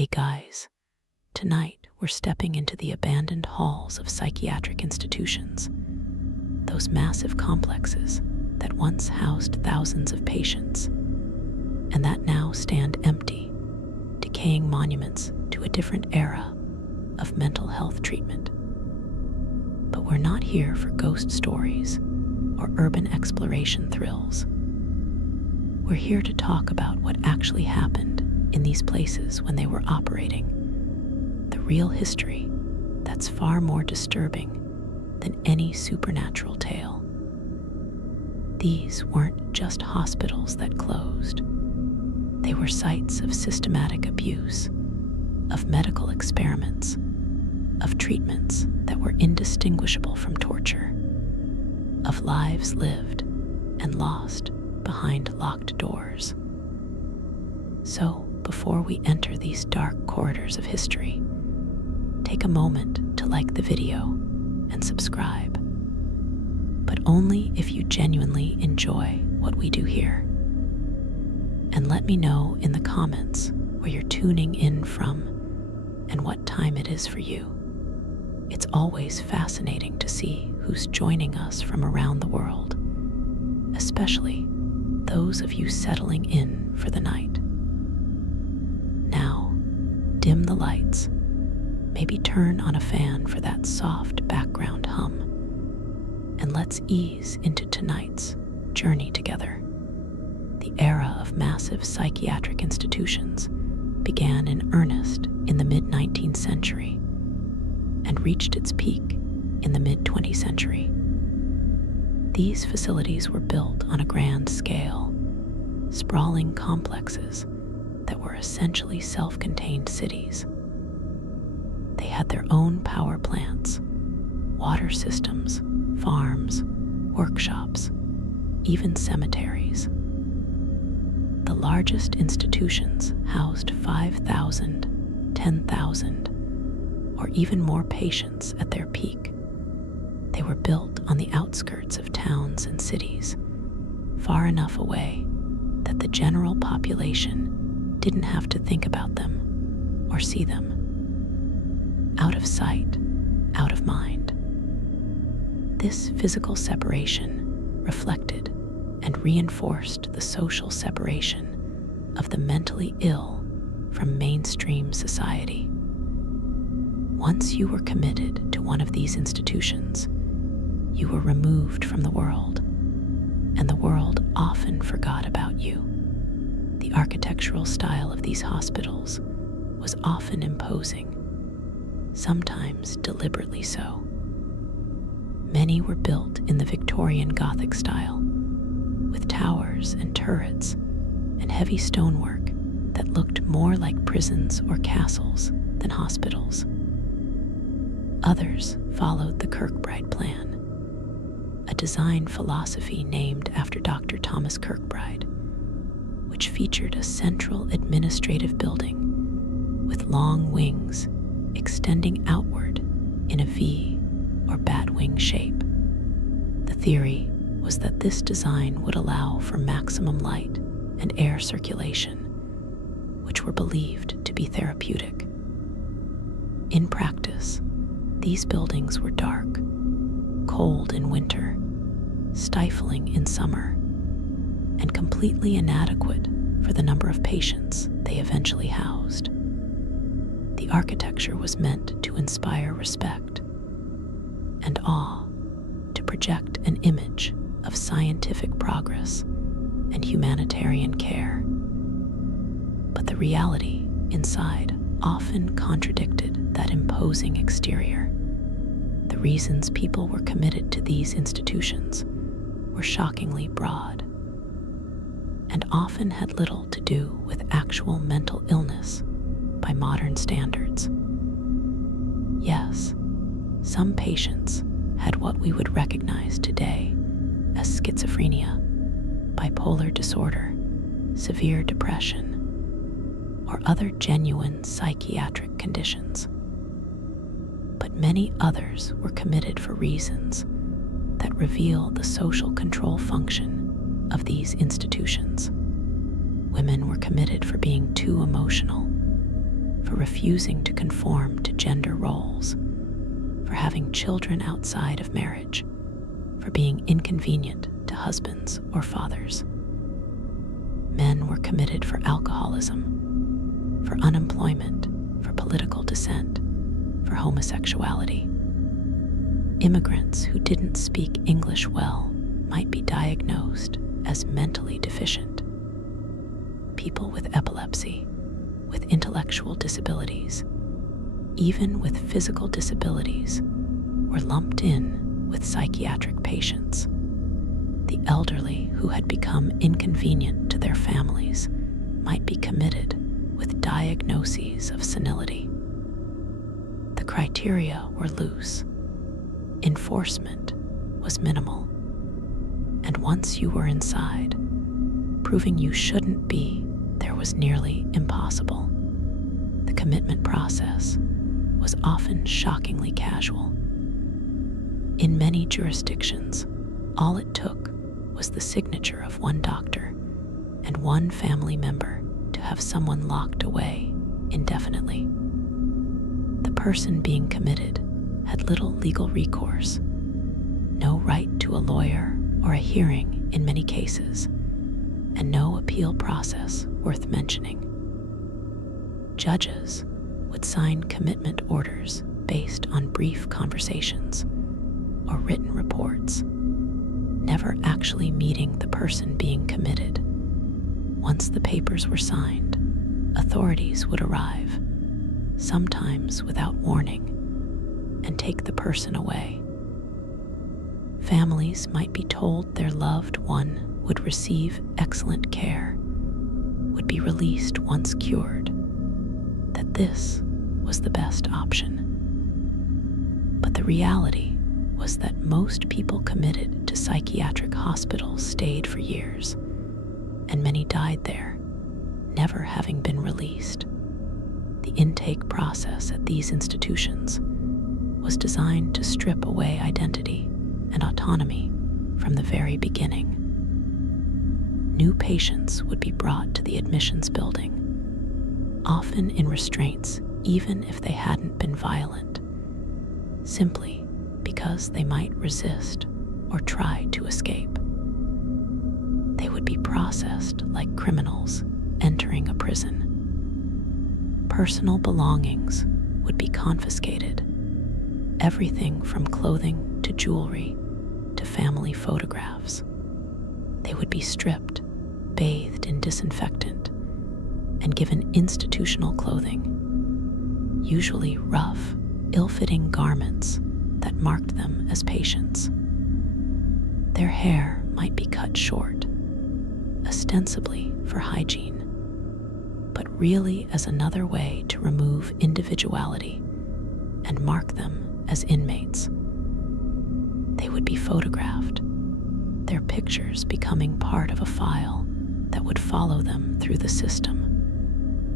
Hey guys, tonight we're stepping into the abandoned halls of psychiatric institutions, those massive complexes that once housed thousands of patients, and that now stand empty, decaying monuments to a different era of mental health treatment. But we're not here for ghost stories or urban exploration thrills. We're here to talk about what actually happened in these places when they were operating, the real history that's far more disturbing than any supernatural tale. These weren't just hospitals that closed. They were sites of systematic abuse, of medical experiments, of treatments that were indistinguishable from torture, of lives lived and lost behind locked doors. So, before we enter these dark corridors of history, take a moment to like the video and subscribe, but only if you genuinely enjoy what we do here. And let me know in the comments where you're tuning in from and what time it is for you. It's always fascinating to see who's joining us from around the world, especially those of you settling in for the night. Now, dim the lights, maybe turn on a fan for that soft background hum, and let's ease into tonight's journey together. The era of massive psychiatric institutions began in earnest in the mid-19th century and reached its peak in the mid-20th century. These facilities were built on a grand scale, sprawling complexes that were essentially self-contained cities. They had their own power plants, water systems, farms, workshops, even cemeteries. The largest institutions housed 5,000, 10,000, or even more patients at their peak. They were built on the outskirts of towns and cities, far enough away that the general population didn't have to think about them or see them. Out of sight, out of mind. This physical separation reflected and reinforced the social separation of the mentally ill from mainstream society. Once you were committed to one of these institutions, you were removed from the world, and the world often forgot about you. The architectural style of these hospitals was often imposing, sometimes deliberately so. Many were built in the Victorian Gothic style, with towers and turrets and heavy stonework that looked more like prisons or castles than hospitals. Others followed the Kirkbride plan, a design philosophy named after Dr. Thomas Kirkbride, which featured a central administrative building with long wings extending outward in a V or bat wing shape. The theory was that this design would allow for maximum light and air circulation, which were believed to be therapeutic. In practice, these buildings were dark, cold in winter, stifling in summer, and completely inadequate for the number of patients they eventually housed. The architecture was meant to inspire respect and awe, to project an image of scientific progress and humanitarian care. But the reality inside often contradicted that imposing exterior. The reasons people were committed to these institutions were shockingly broad, and often had little to do with actual mental illness by modern standards. Yes, some patients had what we would recognize today as schizophrenia, bipolar disorder, severe depression, or other genuine psychiatric conditions. But many others were committed for reasons that reveal the social control function of these institutions. Women were committed for being too emotional, for refusing to conform to gender roles, for having children outside of marriage, for being inconvenient to husbands or fathers. Men were committed for alcoholism, for unemployment, for political dissent, for homosexuality. Immigrants who didn't speak English well might be diagnosed as mentally deficient. People with epilepsy, with intellectual disabilities, even with physical disabilities, were lumped in with psychiatric patients. The elderly who had become inconvenient to their families might be committed with diagnoses of senility. The criteria were loose. Enforcement was minimal. And once you were inside, proving you shouldn't be there was nearly impossible. The commitment process was often shockingly casual. In many jurisdictions, all it took was the signature of one doctor and one family member to have someone locked away indefinitely. The person being committed had little legal recourse, no right to a lawyer or a hearing in many cases, and no appeal process worth mentioning. Judges would sign commitment orders based on brief conversations or written reports, never actually meeting the person being committed. Once the papers were signed, authorities would arrive, sometimes without warning, and take the person away. Families might be told their loved one would receive excellent care, would be released once cured, that this was the best option. But the reality was that most people committed to psychiatric hospitals stayed for years, and many died there, never having been released. The intake process at these institutions was designed to strip away identity and autonomy from the very beginning. New patients would be brought to the admissions building, often in restraints even if they hadn't been violent, simply because they might resist or try to escape. They would be processed like criminals entering a prison. Personal belongings would be confiscated, everything from clothing to jewelry to family photographs. They would be stripped, bathed in disinfectant, and given institutional clothing, usually rough, ill-fitting garments that marked them as patients. Their hair might be cut short, ostensibly for hygiene, but really as another way to remove individuality and mark them as inmates. They would be photographed, their pictures becoming part of a file that would follow them through the system.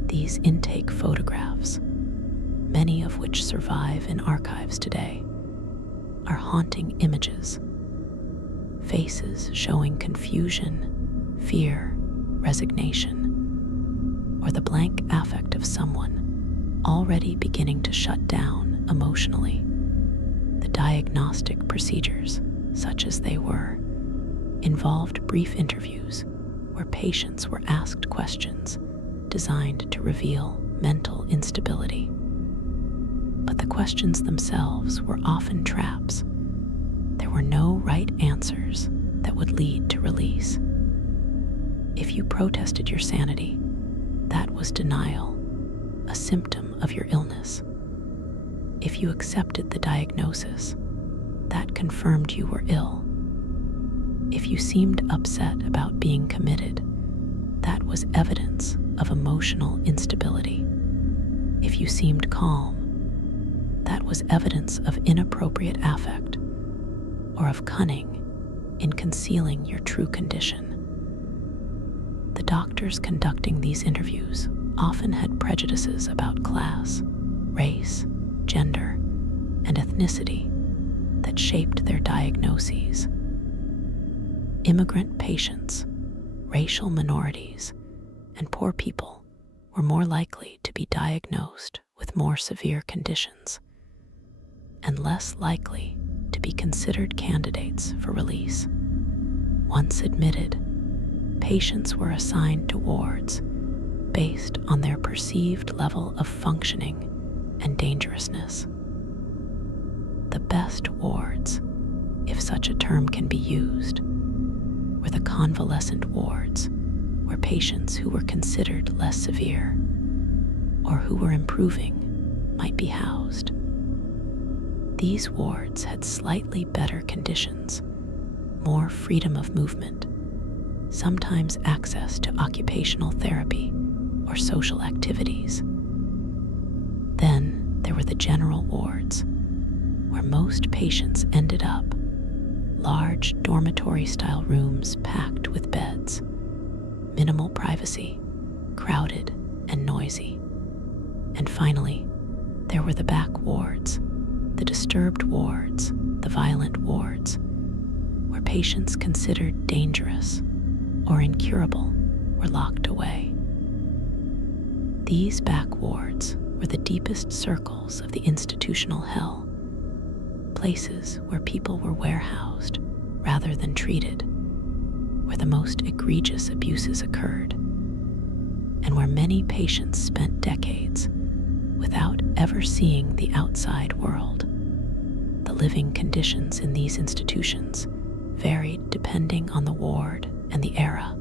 These intake photographs, many of which survive in archives today, are haunting images. Faces showing confusion, fear, resignation, or the blank affect of someone already beginning to shut down emotionally. The diagnostic procedures, such as they were, involved brief interviews where patients were asked questions designed to reveal mental instability. But the questions themselves were often traps. There were no right answers that would lead to release. If you protested your sanity, that was denial, a symptom of your illness. If you accepted the diagnosis, that confirmed you were ill. If you seemed upset about being committed, that was evidence of emotional instability. If you seemed calm, that was evidence of inappropriate affect or of cunning in concealing your true condition. The doctors conducting these interviews often had prejudices about class, race, gender, and ethnicity that shaped their diagnoses. Immigrant patients, racial minorities, and poor people were more likely to be diagnosed with more severe conditions and less likely to be considered candidates for release. Once admitted, patients were assigned to wards based on their perceived level of functioning and dangerousness. The best wards, if such a term can be used, were the convalescent wards, where patients who were considered less severe or who were improving might be housed. These wards had slightly better conditions, more freedom of movement, sometimes access to occupational therapy or social activities. Then there were the general wards, where most patients ended up, large dormitory-style rooms packed with beds, minimal privacy, crowded and noisy. And finally, there were the back wards, the disturbed wards, the violent wards, where patients considered dangerous or incurable were locked away. These back wards were the deepest circles of the institutional hell, places where people were warehoused rather than treated, where the most egregious abuses occurred, and where many patients spent decades without ever seeing the outside world. The living conditions in these institutions varied depending on the ward and the era,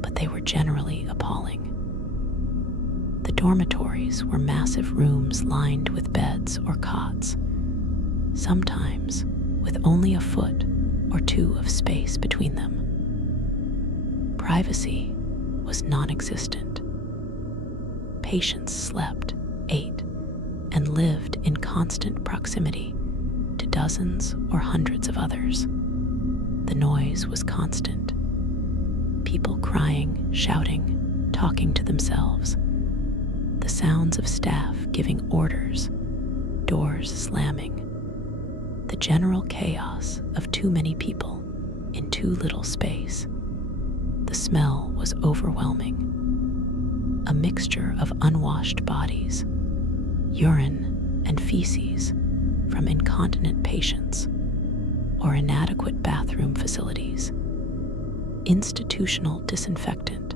but they were generally appalling. The dormitories were massive rooms lined with beds or cots, sometimes with only a foot or two of space between them. Privacy was non-existent. Patients slept, ate, and lived in constant proximity to dozens or hundreds of others. The noise was constant. People crying, shouting, talking to themselves. The sounds of staff giving orders, doors slamming. The general chaos of too many people in too little space. The smell was overwhelming. A mixture of unwashed bodies, urine and feces from incontinent patients, or inadequate bathroom facilities. Institutional disinfectant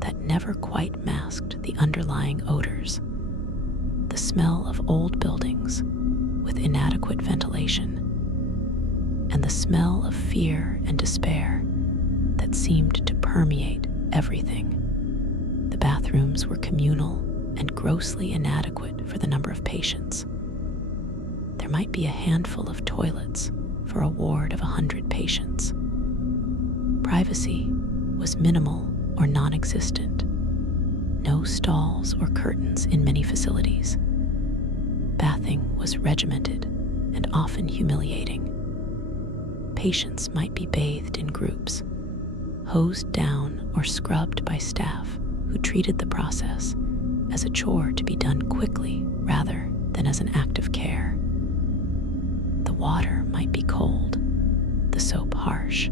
that never quite masked the underlying odors. The smell of old buildings with inadequate ventilation, and the smell of fear and despair that seemed to permeate everything. The bathrooms were communal and grossly inadequate for the number of patients. There might be a handful of toilets for a ward of 100 patients. Privacy was minimal or non-existent. No stalls or curtains in many facilities. Bathing was regimented and often humiliating. Patients might be bathed in groups, hosed down or scrubbed by staff who treated the process as a chore to be done quickly rather than as an act of care. The water might be cold, the soap harsh.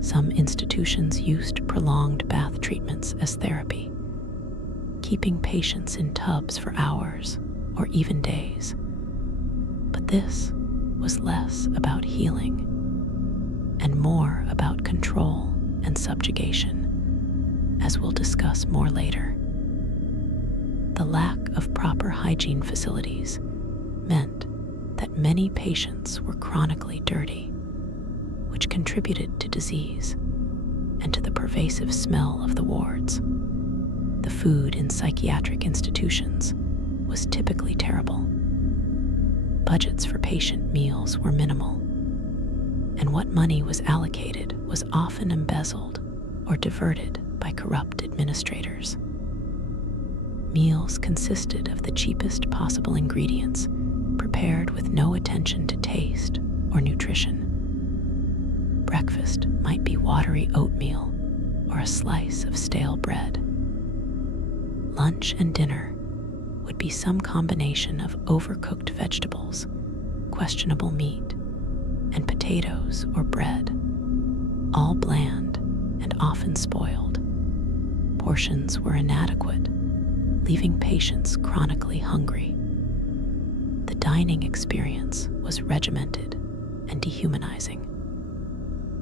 Some institutions used prolonged bath treatments as therapy, keeping patients in tubs for hours or even days. But this was less about healing and more about control and subjugation, as we'll discuss more later. The lack of proper hygiene facilities meant that many patients were chronically dirty, which contributed to disease and to the pervasive smell of the wards. The food in psychiatric institutions was typically terrible. Budgets for patient meals were minimal, and what money was allocated was often embezzled or diverted by corrupt administrators. Meals consisted of the cheapest possible ingredients, prepared with no attention to taste or nutrition. Breakfast might be watery oatmeal or a slice of stale bread. Lunch and dinner would be some combination of overcooked vegetables, questionable meat, and potatoes or bread, all bland and often spoiled. portions were inadequate, leaving patients chronically hungry. The dining experience was regimented and dehumanizing.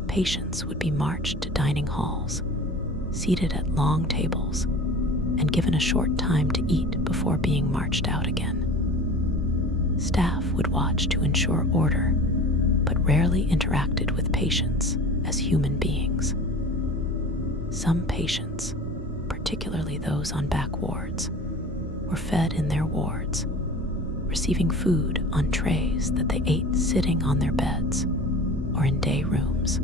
Patients would be marched to dining halls, seated at long tables, and given a short time to eat before being marched out again. Staff would watch to ensure order, but rarely interacted with patients as human beings. Some patients, particularly those on back wards, were fed in their wards, receiving food on trays that they ate sitting on their beds or in day rooms.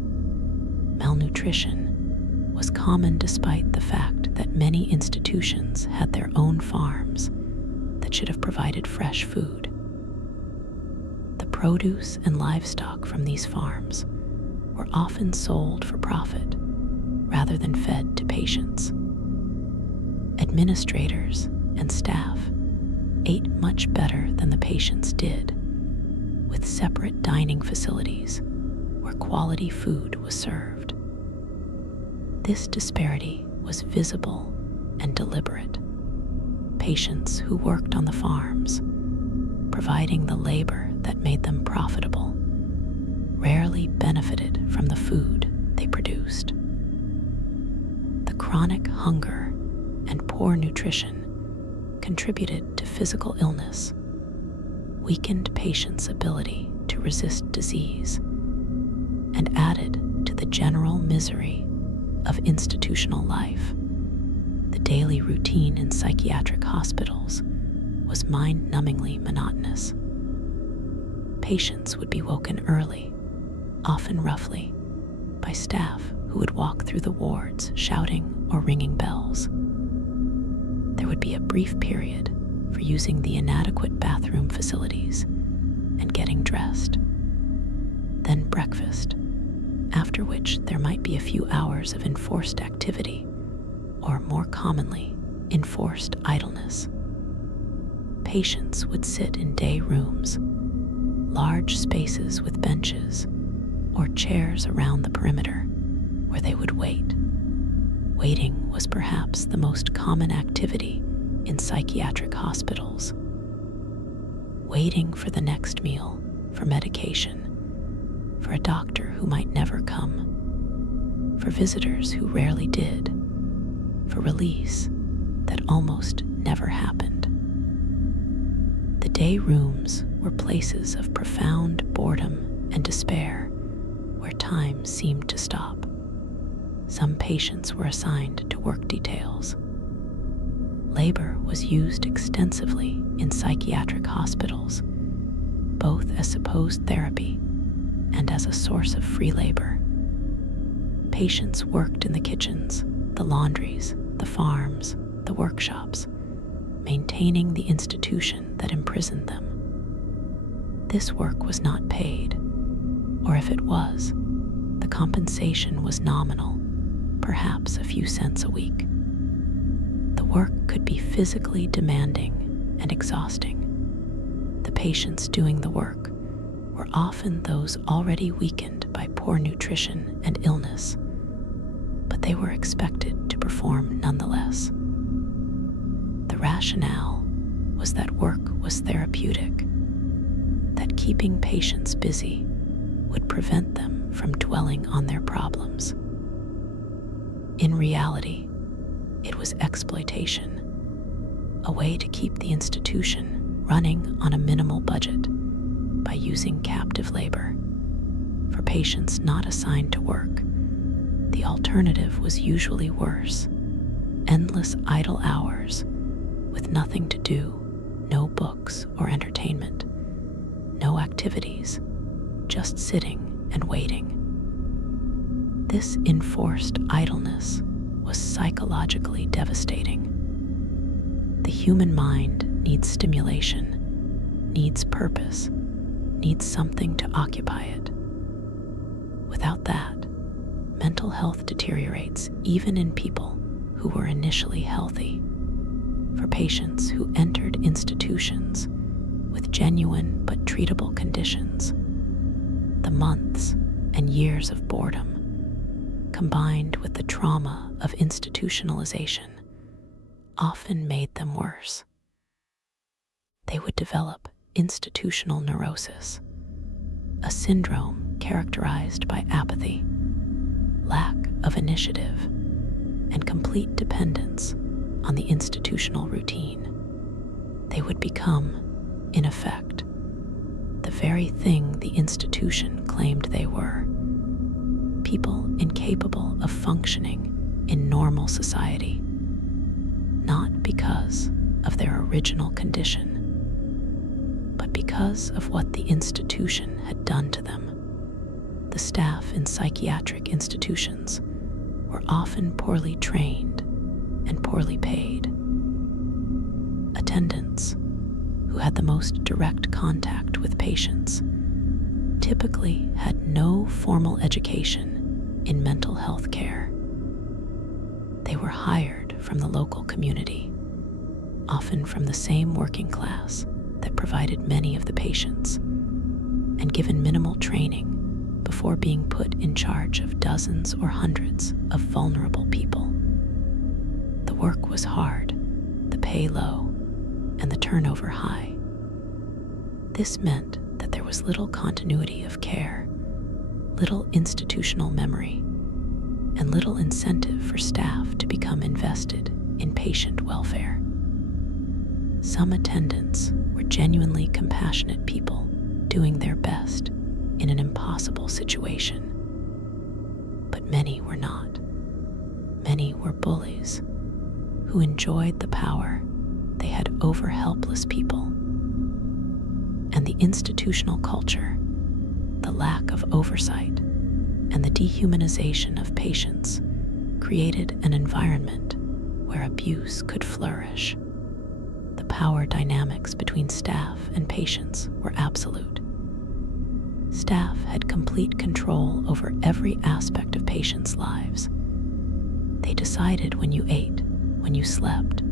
Malnutrition was common despite the fact that many institutions had their own farms that should have provided fresh food. The produce and livestock from these farms were often sold for profit rather than fed to patients. Administrators and staff ate much better than the patients did, with separate dining facilities where quality food was served. This disparity was visible and deliberate. Patients who worked on the farms, providing the labor that made them profitable, rarely benefited from the food they produced. The chronic hunger and poor nutrition contributed to physical illness, weakened patients' ability to resist disease, and added to the general misery of institutional life. The daily routine in psychiatric hospitals was mind-numbingly monotonous. Patients would be woken early, often roughly, by staff who would walk through the wards shouting or ringing bells. There would be a brief period for using the inadequate bathroom facilities and getting dressed. Then breakfast, after which there might be a few hours of enforced activity, or more commonly, enforced idleness. Patients would sit in day rooms, large spaces with benches or chairs around the perimeter, where they would wait. Waiting was perhaps the most common activity in psychiatric hospitals. Waiting for the next meal, for medication, for a doctor who might never come, for visitors who rarely did, for release that almost never happened. The day rooms were places of profound boredom and despair where time seemed to stop. Some patients were assigned to work details. Labor was used extensively in psychiatric hospitals, both as supposed therapy and as a source of free labor. Patients worked in the kitchens, the laundries, the farms, the workshops, maintaining the institution that imprisoned them. This work was not paid, or if it was, the compensation was nominal, perhaps a few cents a week. The work could be physically demanding and exhausting. The patients doing the work were often those already weakened by poor nutrition and illness, but they were expected to perform nonetheless. The rationale was that work was therapeutic, that keeping patients busy would prevent them from dwelling on their problems. In reality, it was exploitation, a way to keep the institution running on a minimal budget by using captive labor. For patients not assigned to work, the alternative was usually worse: endless idle hours with nothing to do, no books or entertainment, no activities, just sitting and waiting. This enforced idleness was psychologically devastating. The human mind needs stimulation, needs purpose, needs something to occupy it. Without that, mental health deteriorates even in people who were initially healthy. For patients who entered institutions with genuine but treatable conditions, the months and years of boredom, combined with the trauma of institutionalization often made them worse. They would develop institutional neurosis, a syndrome characterized by apathy, lack of initiative, and complete dependence on the institutional routine. They would become, in effect, the very thing the institution claimed they were: people incapable of functioning in normal society, not because of their original condition, but because of what the institution had done to them. The staff in psychiatric institutions were often poorly trained and poorly paid. Attendants, who had the most direct contact with patients, typically had no formal education in mental health care. They were hired from the local community, often from the same working class that provided many of the patients, and given minimal training before being put in charge of dozens or hundreds of vulnerable people. The work was hard, the pay low, and the turnover high. This meant that there was little continuity of care, little institutional memory, and little incentive for staff to become invested in patient welfare. Some attendants were genuinely compassionate people doing their best in an impossible situation. But many were not. Many were bullies who enjoyed the power they had over helpless people. And the institutional culture, the lack of oversight, and the dehumanization of patients created an environment where abuse could flourish. The power dynamics between staff and patients were absolute. Staff had complete control over every aspect of patients' lives. They decided when you ate, when you slept,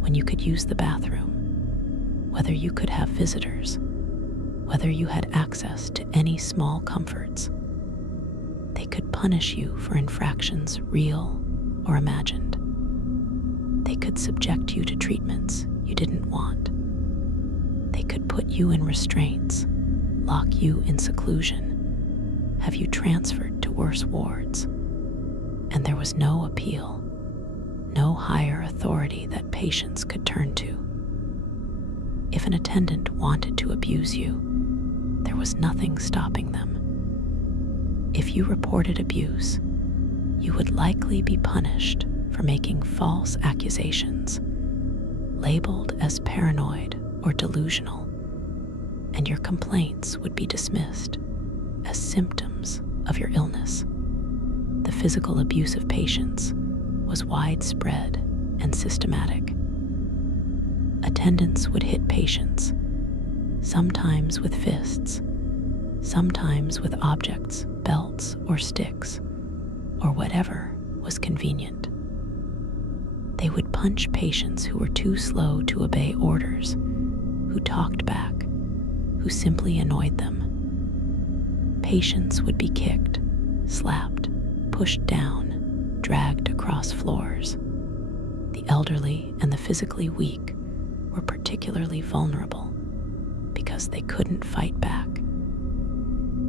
when you could use the bathroom, whether you could have visitors, whether you had access to any small comforts. They could punish you for infractions real or imagined. They could subject you to treatments you didn't want. They could put you in restraints, lock you in seclusion, have you transferred to worse wards. And there was no appeal, no higher authority that patients could turn to. If an attendant wanted to abuse you, there was nothing stopping them. If you reported abuse, you would likely be punished for making false accusations, labeled as paranoid or delusional, and your complaints would be dismissed as symptoms of your illness. The physical abuse of patients was widespread and systematic. Attendants would hit patients, sometimes with fists, sometimes with objects, belts, or sticks, or whatever was convenient. They would punch patients who were too slow to obey orders, who talked back, who simply annoyed them. Patients would be kicked, slapped, pushed down, dragged across floors. The elderly and the physically weak were particularly vulnerable because they couldn't fight back,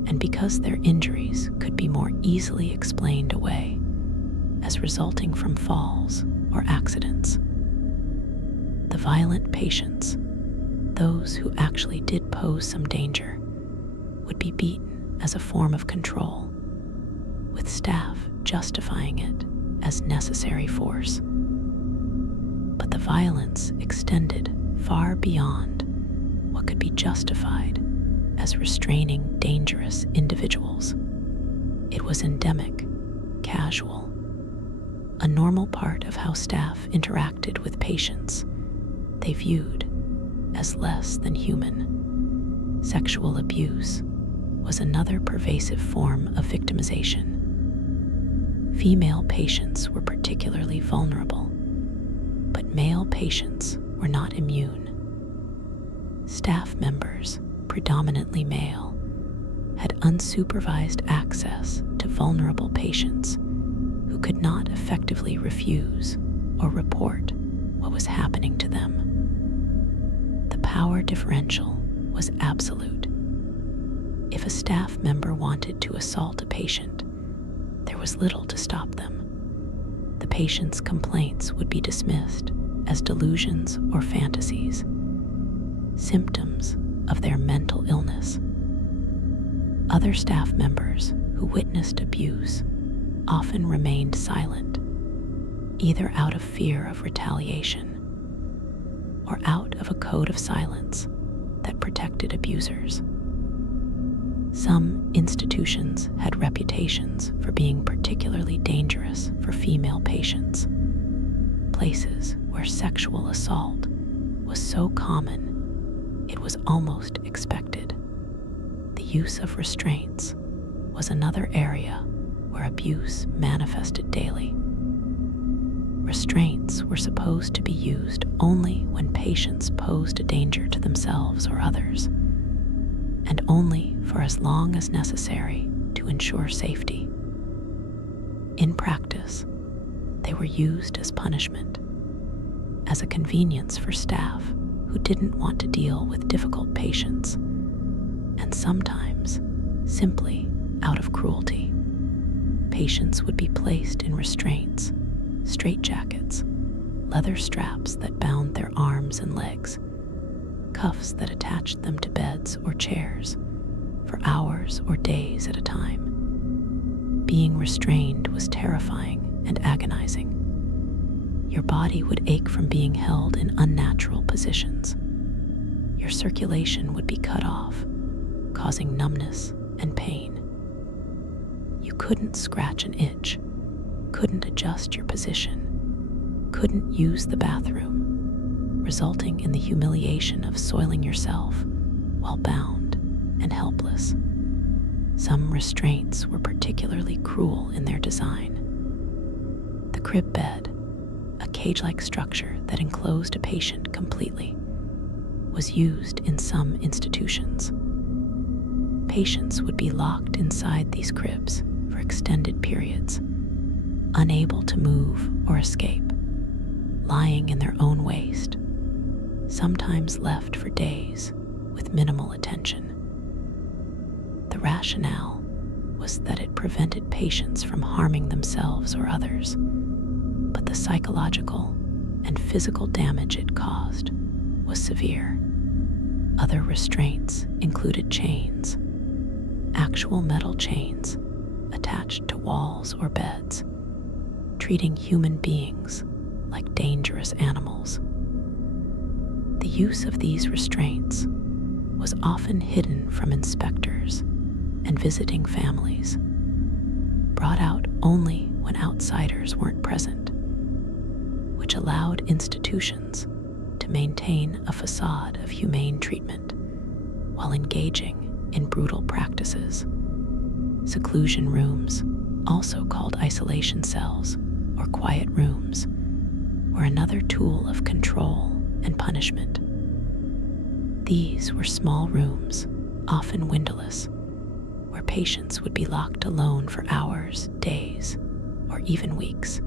and because their injuries could be more easily explained away as resulting from falls or accidents. The violent patients, those who actually did pose some danger, would be beaten as a form of control, with staff justifying it as necessary force. But the violence extended far beyond what could be justified as restraining dangerous individuals. It was endemic, casual, a normal part of how staff interacted with patients they viewed as less than human. Sexual abuse was another pervasive form of victimization. Female patients were particularly vulnerable, but male patients were not immune. Staff members, predominantly male, had unsupervised access to vulnerable patients who could not effectively refuse or report what was happening to them. The power differential was absolute. If a staff member wanted to assault a patient, there was little to stop them. The patient's complaints would be dismissed as delusions or fantasies, symptoms of their mental illness. Other staff members who witnessed abuse often remained silent, either out of fear of retaliation or out of a code of silence that protected abusers. Some institutions had reputations for being particularly dangerous for female patients, places where sexual assault was so common it was almost expected. The use of restraints was another area where abuse manifested daily. Restraints were supposed to be used only when patients posed a danger to themselves or others, and only for as long as necessary to ensure safety. In practice, they were used as punishment, as a convenience for staff who didn't want to deal with difficult patients, and sometimes simply out of cruelty. Patients would be placed in restraints, straitjackets, leather straps that bound their arms and legs, cuffs that attached them to beds or chairs for hours or days at a time. Being restrained was terrifying and agonizing. Your body would ache from being held in unnatural positions. Your circulation would be cut off, causing numbness and pain. You couldn't scratch an itch, couldn't adjust your position, couldn't use the bathroom, resulting in the humiliation of soiling yourself while bound and helpless. Some restraints were particularly cruel in their design. The crib bed, a cage-like structure that enclosed a patient completely, was used in some institutions. Patients would be locked inside these cribs for extended periods, unable to move or escape, lying in their own waste, sometimes left for days with minimal attention. The rationale was that it prevented patients from harming themselves or others, but the psychological and physical damage it caused was severe. Other restraints included chains, actual metal chains attached to walls or beds, treating human beings like dangerous animals. The use of these restraints was often hidden from inspectors and visiting families, brought out only when outsiders weren't present, which allowed institutions to maintain a facade of humane treatment while engaging in brutal practices. Seclusion rooms, also called isolation cells or quiet rooms, were another tool of control and punishment. These were small rooms, often windowless, where patients would be locked alone for hours, days, or even weeks.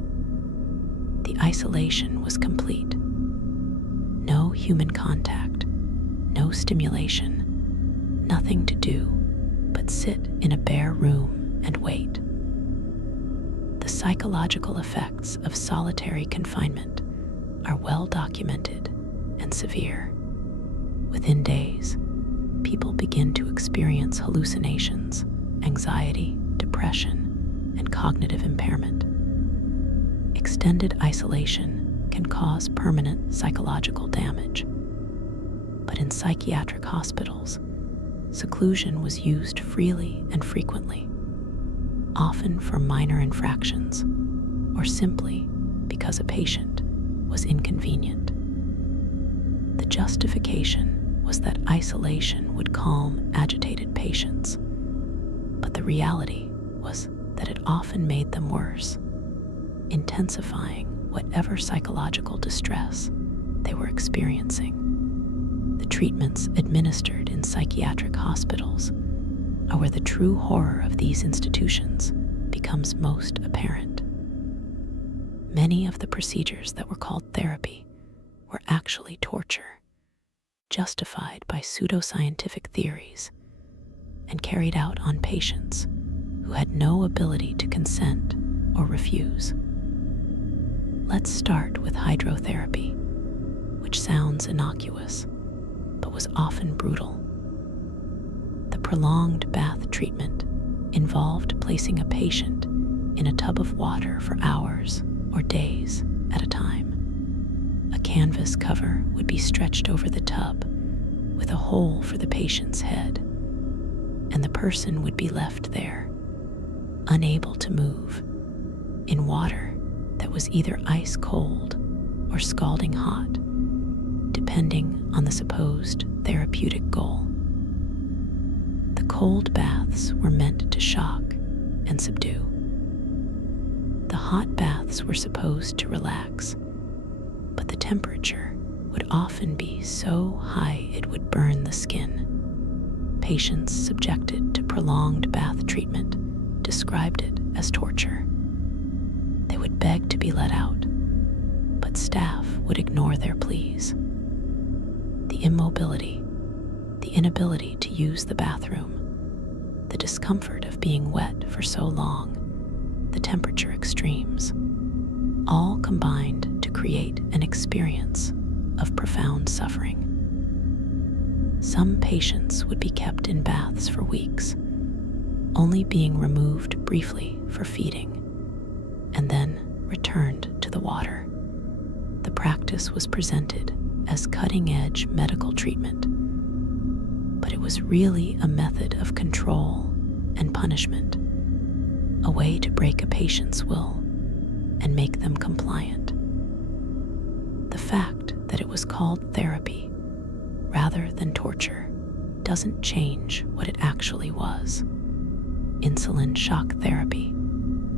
The isolation was complete. No human contact, no stimulation, nothing to do but sit in a bare room and wait. The psychological effects of solitary confinement are well documented and severe. Within days, people begin to experience hallucinations, anxiety, depression, and cognitive impairment. Extended isolation can cause permanent psychological damage, but in psychiatric hospitals, seclusion was used freely and frequently, often for minor infractions or simply because a patient was inconvenient. The justification was that isolation would calm agitated patients, but the reality was that it often made them worse, intensifying whatever psychological distress they were experiencing. The treatments administered in psychiatric hospitals are where the true horror of these institutions becomes most apparent. Many of the procedures that were called therapy were actually torture, justified by pseudoscientific theories and carried out on patients who had no ability to consent or refuse. Let's start with hydrotherapy, which sounds innocuous, but was often brutal. The prolonged bath treatment involved placing a patient in a tub of water for hours or days at a time. A canvas cover would be stretched over the tub with a hole for the patient's head, and the person would be left there, unable to move, in water that was either ice cold or scalding hot, depending on the supposed therapeutic goal. The cold baths were meant to shock and subdue. The hot baths were supposed to relax, but the temperature would often be so high it would burn the skin. Patients subjected to prolonged bath treatment described it as torture. They would beg to be let out, but staff would ignore their pleas. The immobility, the inability to use the bathroom, the discomfort of being wet for so long, the temperature extremes, all combined to create an experience of profound suffering. Some patients would be kept in baths for weeks, only being removed briefly for feeding, and then returned to the water. The practice was presented as cutting-edge medical treatment, but it was really a method of control and punishment, a way to break a patient's will and make them compliant. The fact that it was called therapy rather than torture doesn't change what it actually was. Insulin shock therapy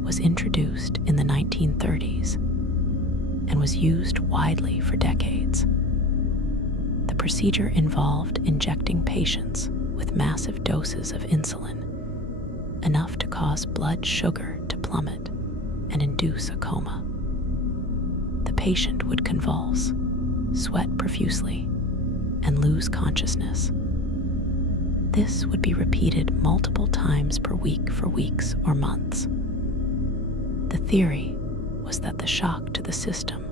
was introduced in the 1930s and was used widely for decades. The procedure involved injecting patients with massive doses of insulin, enough to cause blood sugar to plummet and induce a coma. The patient would convulse, sweat profusely, and lose consciousness. This would be repeated multiple times per week for weeks or months. The theory was that the shock to the system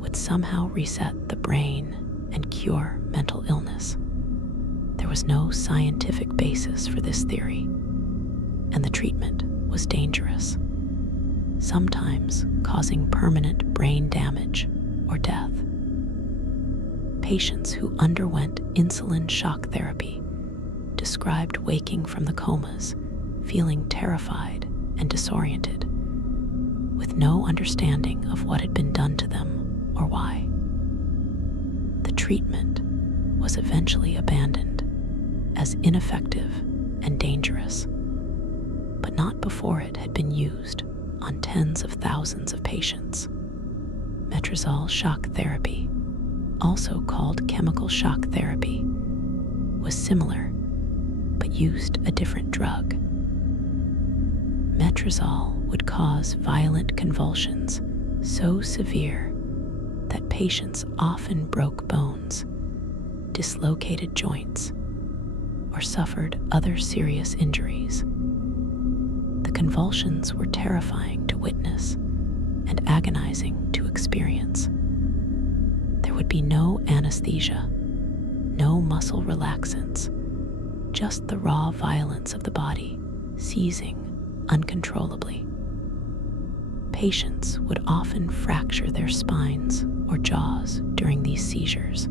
would somehow reset the brain and cure mental illness. There was no scientific basis for this theory, and the treatment was dangerous, sometimes causing permanent brain damage or death. Patients who underwent insulin shock therapy described waking from the comas, feeling terrified and disoriented, with no understanding of what had been done to them or why. The treatment was eventually abandoned as ineffective and dangerous, but not before it had been used on tens of thousands of patients. Metrazole shock therapy, also called chemical shock therapy, was similar but used a different drug. Metrazole would cause violent convulsions so severe that patients often broke bones, dislocated joints, or suffered other serious injuries. The convulsions were terrifying to witness and agonizing to experience. There would be no anesthesia, no muscle relaxants, just the raw violence of the body seizing uncontrollably. Patients would often fracture their spines or jaws during these seizures.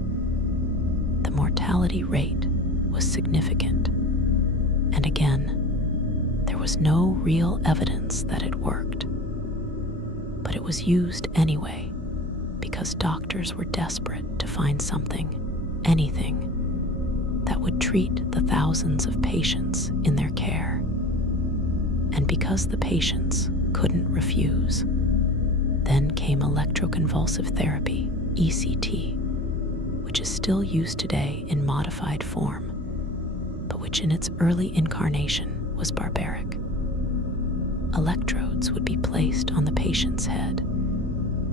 The mortality rate was significant, and again, there was no real evidence that it worked. But it was used anyway because doctors were desperate to find something, anything, that would treat the thousands of patients in their care. And because the patients couldn't refuse, then came electroconvulsive therapy, ECT, which is still used today in modified form, but which in its early incarnation was barbaric. Electrodes would be placed on the patient's head,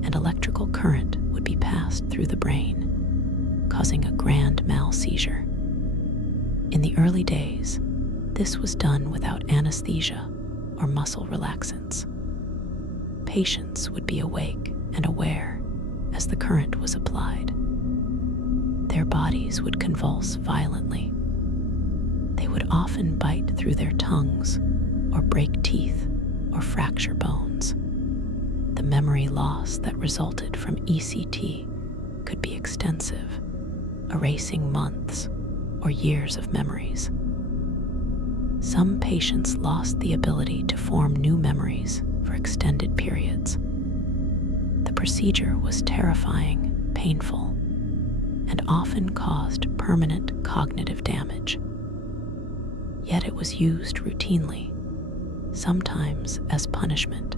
and electrical current would be passed through the brain, causing a grand mal seizure. In the early days, this was done without anesthesia or muscle relaxants. Patients would be awake and aware as the current was applied. Their bodies would convulse violently. They would often bite through their tongues or break teeth or fracture bones. The memory loss that resulted from ECT could be extensive, erasing months or years of memories. Some patients lost the ability to form new memories for extended periods. The procedure was terrifying, painful, and often caused permanent cognitive damage. Yet it was used routinely, sometimes as punishment,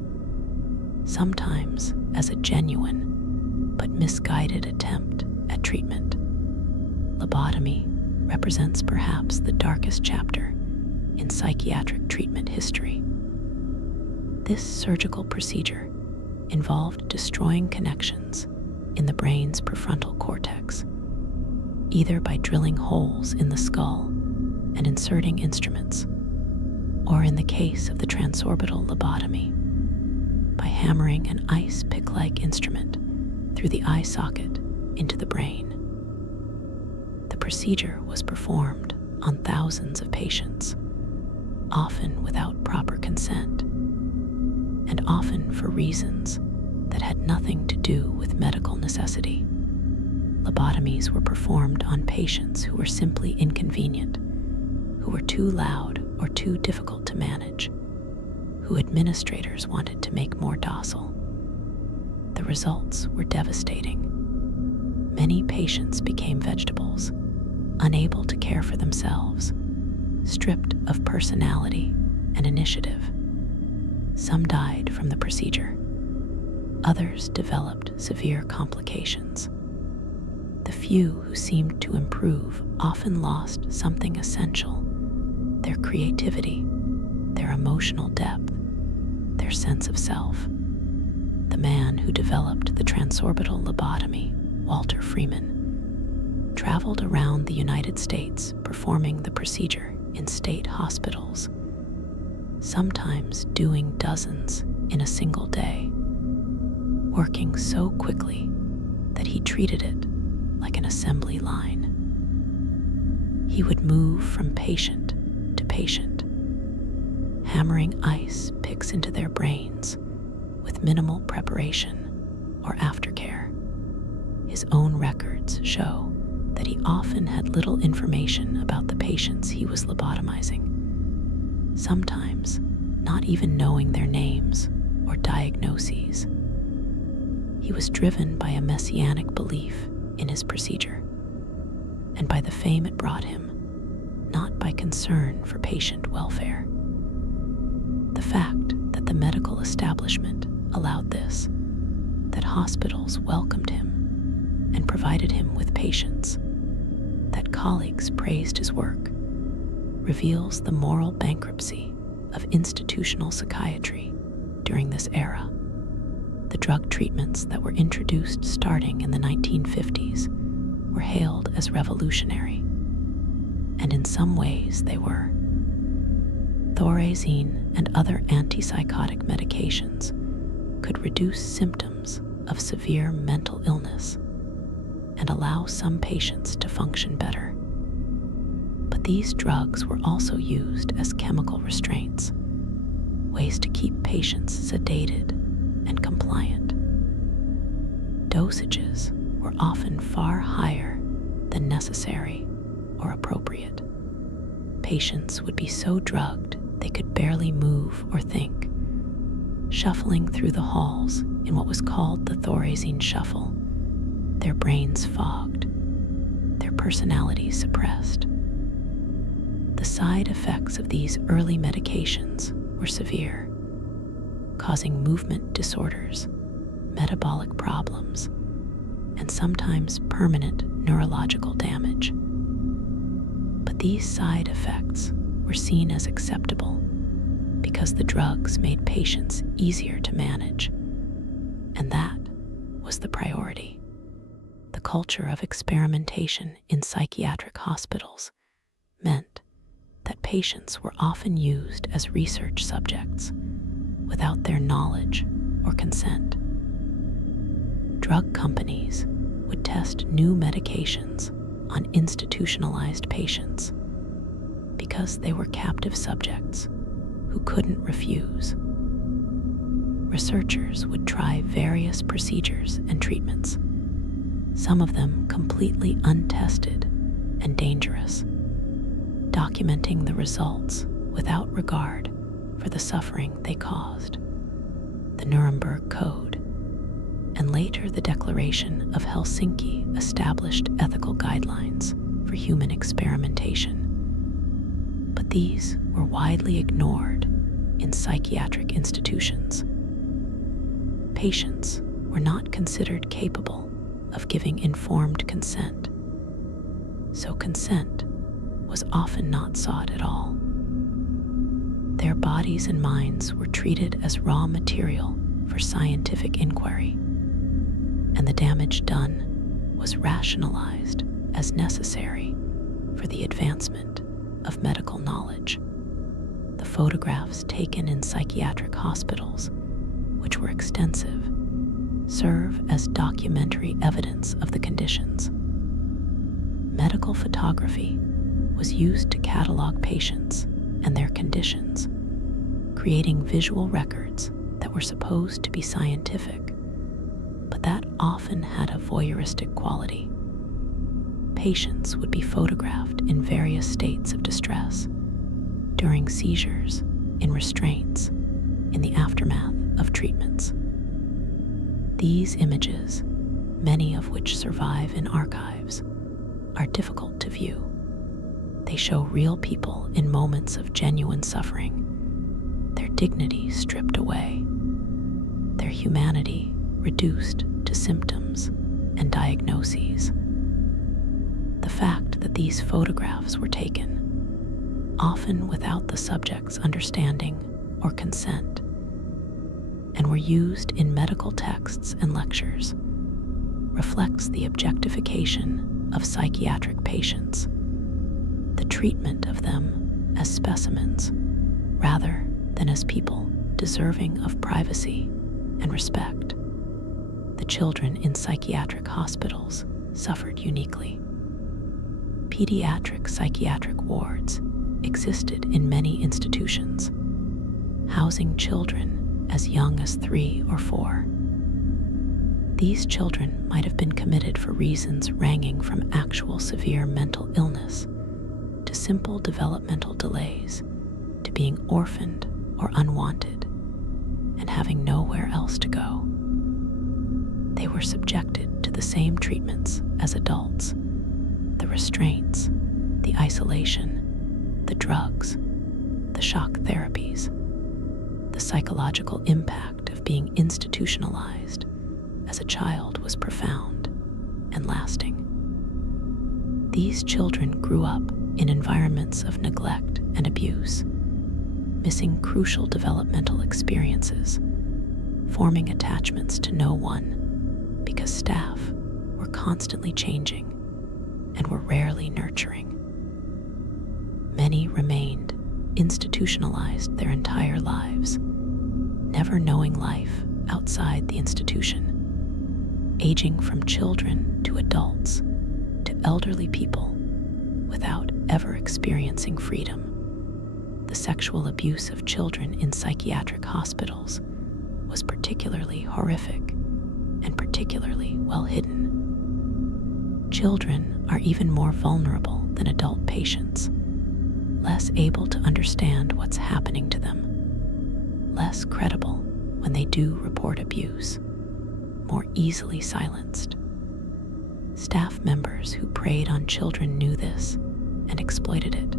sometimes as a genuine but misguided attempt at treatment. Lobotomy represents perhaps the darkest chapter in psychiatric treatment history. This surgical procedure involved destroying connections in the brain's prefrontal cortex, either by drilling holes in the skull and inserting instruments, or in the case of the transorbital lobotomy, by hammering an ice pick-like instrument through the eye socket into the brain. The procedure was performed on thousands of patients, often without proper consent, and often for reasons that had nothing to do with medical necessity. Lobotomies were performed on patients who were simply inconvenient, who were too loud or too difficult to manage, who administrators wanted to make more docile. The results were devastating. Many patients became vegetables, unable to care for themselves, stripped of personality and initiative. Some died from the procedure. Others developed severe complications. The few who seemed to improve often lost something essential: their creativity, their emotional depth, their sense of self. The man who developed the transorbital lobotomy, Walter Freeman, traveled around the United States performing the procedure in state hospitals, sometimes doing dozens in a single day, working so quickly that he treated it like an assembly line. He would move from patient to patient, hammering ice picks into their brains with minimal preparation or aftercare. His own records show that he often had little information about the patients he was lobotomizing, sometimes not even knowing their names or diagnoses. He was driven by a messianic belief in his procedure, and by the fame it brought him, not by concern for patient welfare. The fact that the medical establishment allowed this, that hospitals welcomed him and provided him with patients, that colleagues praised his work, reveals the moral bankruptcy of institutional psychiatry during this era. The drug treatments that were introduced starting in the 1950s were hailed as revolutionary, and in some ways they were. Thorazine and other antipsychotic medications could reduce symptoms of severe mental illness and allow some patients to function better. But these drugs were also used as chemical restraints, ways to keep patients sedated and compliant. Dosages were often far higher than necessary or appropriate. Patients would be so drugged they could barely move or think, shuffling through the halls in what was called the Thorazine shuffle, their brains fogged, their personalities suppressed. The side effects of these early medications were severe, causing movement disorders, metabolic problems, and sometimes permanent neurological damage. But these side effects were seen as acceptable because the drugs made patients easier to manage, and that was the priority. The culture of experimentation in psychiatric hospitals meant that patients were often used as research subjects without their knowledge or consent. Drug companies would test new medications on institutionalized patients because they were captive subjects who couldn't refuse. Researchers would try various procedures and treatments, some of them completely untested and dangerous, documenting the results without regard for the suffering they caused. The Nuremberg Code and later the Declaration of Helsinki established ethical guidelines for human experimentation, but these were widely ignored in psychiatric institutions. Patients were not considered capable of giving informed consent, so consent was often not sought at all. Their bodies and minds were treated as raw material for scientific inquiry, and the damage done was rationalized as necessary for the advancement of medical knowledge. The photographs taken in psychiatric hospitals, which were extensive, serve as documentary evidence of the conditions. Medical photography was used to catalog patients and their conditions, creating visual records that were supposed to be scientific, but that often had a voyeuristic quality. Patients would be photographed in various states of distress, during seizures, in restraints, in the aftermath of treatments. These images, many of which survive in archives, are difficult to view. They show real people in moments of genuine suffering, their dignity stripped away, their humanity reduced to symptoms and diagnoses. The fact that these photographs were taken, often without the subject's understanding or consent, and were used in medical texts and lectures, reflects the objectification of psychiatric patients, the treatment of them as specimens rather than as people deserving of privacy and respect. The children in psychiatric hospitals suffered uniquely. Pediatric psychiatric wards existed in many institutions, housing children as young as 3 or 4. These children might have been committed for reasons ranging from actual severe mental illness to simple developmental delays to being orphaned or unwanted and having nowhere else to go. They were subjected to the same treatments as adults: the restraints, the isolation, the drugs, the shock therapies. The psychological impact of being institutionalized as a child was profound and lasting. These children grew up in environments of neglect and abuse, missing crucial developmental experiences, forming attachments to no one because staff were constantly changing and were rarely nurturing. Many remained institutionalized their entire lives, never knowing life outside the institution, aging from children to adults to elderly people without ever experiencing freedom. The sexual abuse of children in psychiatric hospitals was particularly horrific and particularly well hidden. Children are even more vulnerable than adult patients, less able to understand what's happening to them, less credible when they do report abuse, more easily silenced. Staff members who preyed on children knew this and exploited it.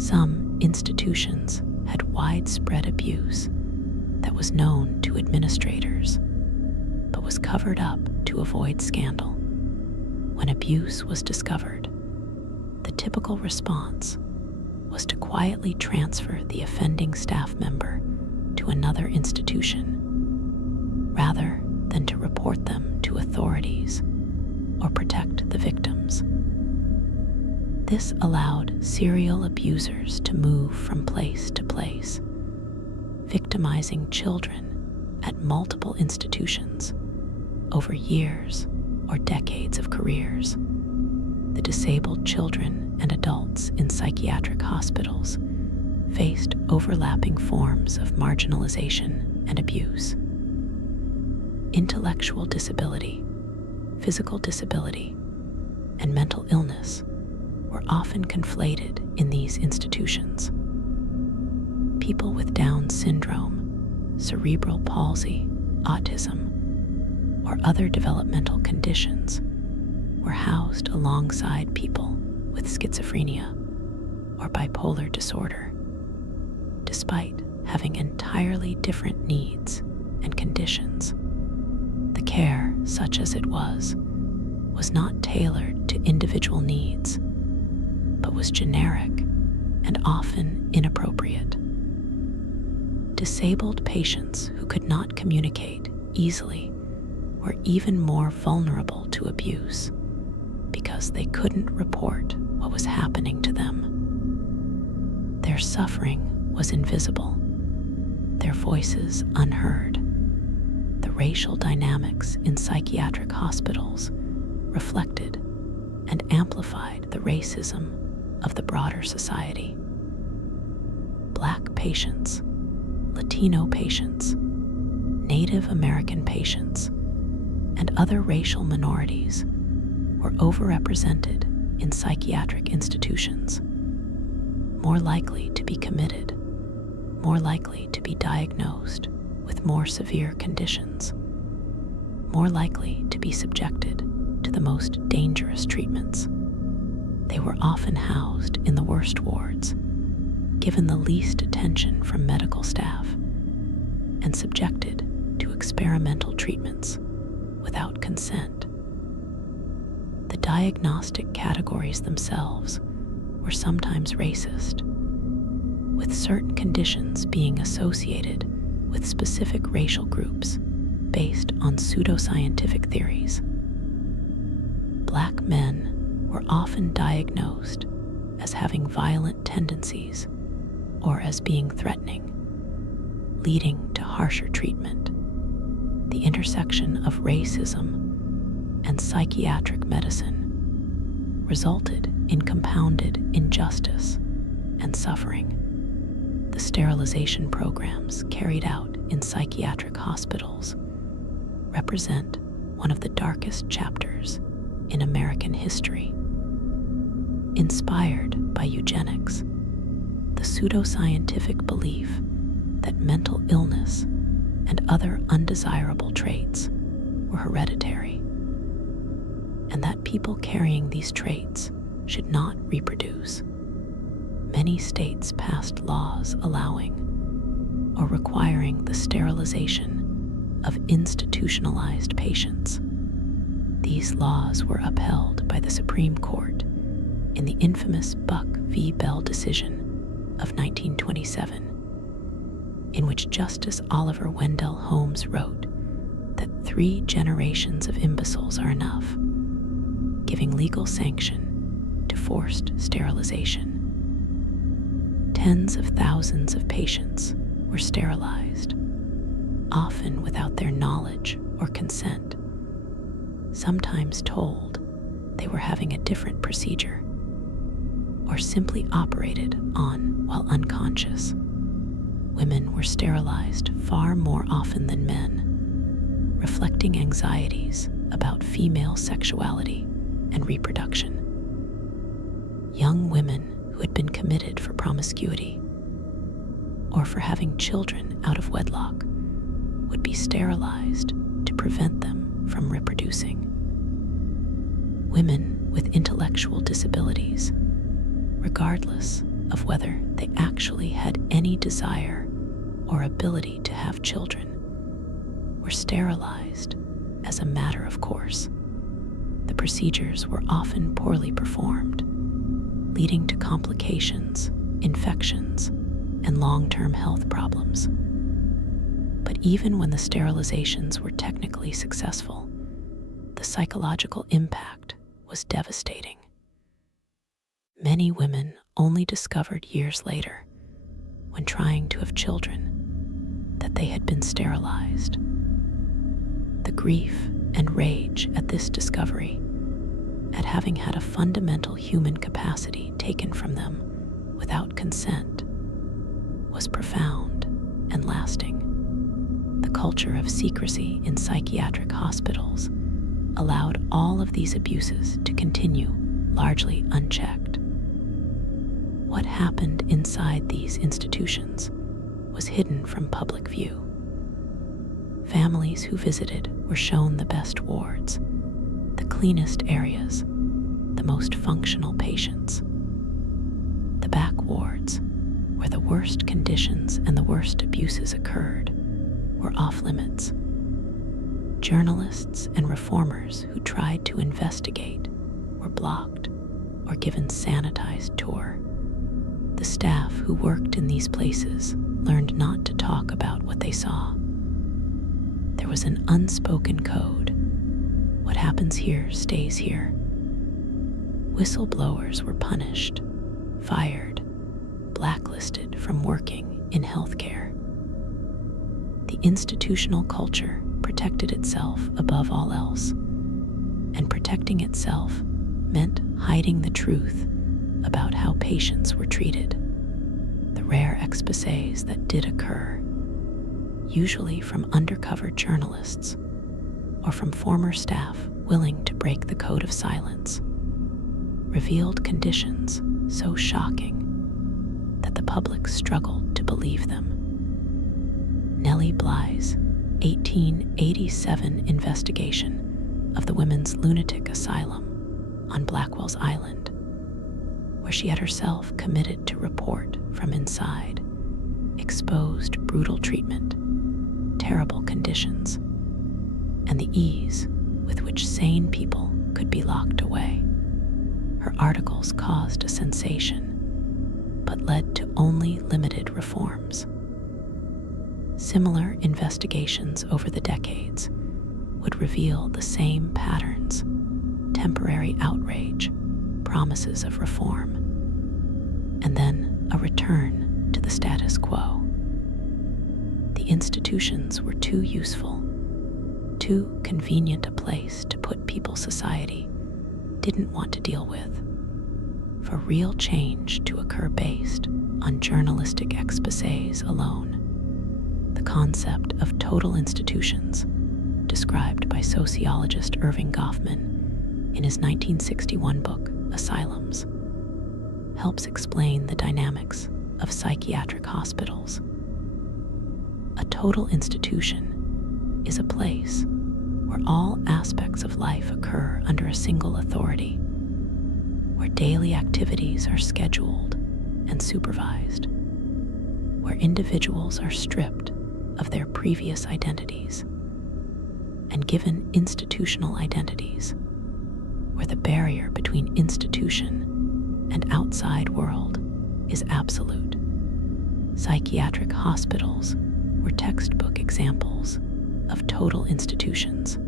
Some institutions had widespread abuse that was known to administrators, but was covered up to avoid scandal. When abuse was discovered, the typical response was to quietly transfer the offending staff member to another institution, rather than to report them to authorities or protect the victims. This allowed serial abusers to move from place to place, victimizing children at multiple institutions over years or decades of careers. The disabled children and adults in psychiatric hospitals faced overlapping forms of marginalization and abuse. Intellectual disability, physical disability, and mental illness were often conflated in these institutions. People with Down syndrome, cerebral palsy, autism, or other developmental conditions were housed alongside people with schizophrenia or bipolar disorder, despite having entirely different needs and conditions. The care, such as it was not tailored to individual needs, but was generic and often inappropriate. Disabled patients who could not communicate easily were even more vulnerable to abuse because they couldn't report what was happening to them. Their suffering was invisible, their voices unheard. The racial dynamics in psychiatric hospitals reflected and amplified the racism of the broader society. Black patients, Latino patients, Native American patients, and other racial minorities were overrepresented in psychiatric institutions, more likely to be committed, more likely to be diagnosed with more severe conditions, more likely to be subjected to the most dangerous treatments. They were often housed in the worst wards, given the least attention from medical staff, and subjected to experimental treatments without consent. The diagnostic categories themselves were sometimes racist, with certain conditions being associated with specific racial groups based on pseudoscientific theories. Black men were often diagnosed as having violent tendencies or as being threatening, leading to harsher treatment. The intersection of racism and psychiatric medicine resulted in compounded injustice and suffering. The sterilization programs carried out in psychiatric hospitals represent one of the darkest chapters in American history. Inspired by eugenics, the pseudoscientific belief that mental illness and other undesirable traits were hereditary, and that people carrying these traits should not reproduce. Many states passed laws allowing or requiring the sterilization of institutionalized patients. These laws were upheld by the Supreme Court in the infamous Buck v. Bell decision of 1927, in which Justice Oliver Wendell Holmes wrote that 3 generations of imbeciles are enough, giving legal sanction to forced sterilization. Tens of thousands of patients were sterilized, often without their knowledge or consent, sometimes told they were having a different procedure, or simply operated on while unconscious. Women were sterilized far more often than men, reflecting anxieties about female sexuality and reproduction. Young women who had been committed for promiscuity or for having children out of wedlock would be sterilized to prevent them from reproducing. Women with intellectual disabilities, regardless of whether they actually had any desire or ability to have children, were sterilized as a matter of course. The procedures were often poorly performed, leading to complications, infections, and long-term health problems. But even when the sterilizations were technically successful, the psychological impact was devastating. Many women only discovered years later, when trying to have children, that they had been sterilized. The grief and rage at this discovery, at having had a fundamental human capacity taken from them without consent, was profound and lasting. The culture of secrecy in psychiatric hospitals allowed all of these abuses to continue largely unchecked. What happened inside these institutions was hidden from public view. Families who visited were shown the best wards, the cleanest areas, the most functional patients. The back wards, where the worst conditions and the worst abuses occurred, were off limits. Journalists and reformers who tried to investigate were blocked or given sanitized tour. The staff who worked in these places learned not to talk about what they saw. There was an unspoken code. What happens here stays here. Whistleblowers were punished, fired, blacklisted from working in healthcare. The institutional culture protected itself above all else, and protecting itself meant hiding the truth about how patients were treated. The rare exposés that did occur, usually from undercover journalists or from former staff willing to break the code of silence, revealed conditions so shocking that the public struggled to believe them. Nellie Bly's 1887 investigation of the women's lunatic asylum on Blackwell's Island, where she had herself committed to report from inside, exposed brutal treatment, terrible conditions, and the ease with which sane people could be locked away. Her articles caused a sensation, but led to only limited reforms. Similar investigations over the decades would reveal the same patterns: temporary outrage, promises of reform, and then a return to the status quo. The institutions were too useful, too convenient a place to put people society didn't want to deal with, for real change to occur based on journalistic exposés alone. The concept of total institutions, described by sociologist Irving Goffman in his 1961 book, Asylums, helps explain the dynamics of psychiatric hospitals. A total institution is a place where all aspects of life occur under a single authority, where daily activities are scheduled and supervised, where individuals are stripped of their previous identities and given institutional identities, where the barrier between institution and outside world is absolute. Psychiatric hospitals were textbook examples of total institutions.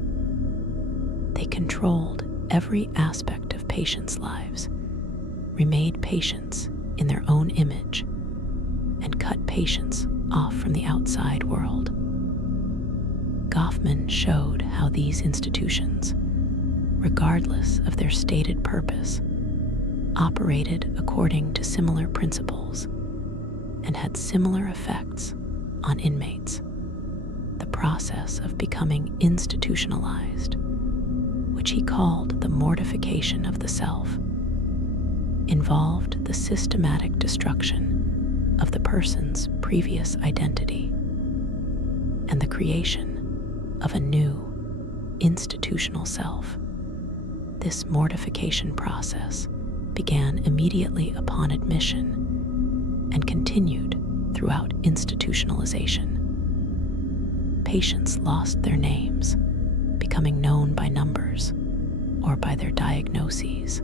They controlled every aspect of patients' lives, remade patients in their own image, and cut patients off from the outside world. Goffman showed how these institutions, regardless of their stated purpose, operated according to similar principles and had similar effects on inmates. The process of becoming institutionalized, which he called the mortification of the self, involved the systematic destruction of the person's previous identity and the creation of a new institutional self. This mortification process began immediately upon admission and continued throughout institutionalization. Patients lost their names, becoming known by numbers or by their diagnoses.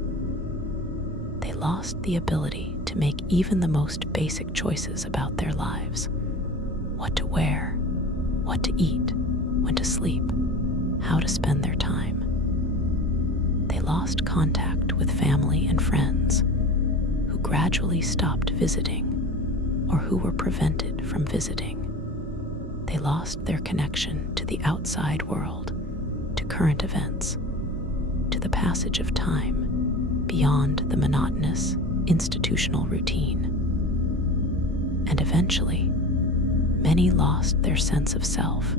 They lost the ability to make even the most basic choices about their lives: what to wear, what to eat, when to sleep, how to spend their time. They lost contact with family and friends who gradually stopped visiting or who were prevented from visiting. They lost their connection to the outside world, to current events, to the passage of time beyond the monotonous institutional routine. And eventually, many lost their sense of self,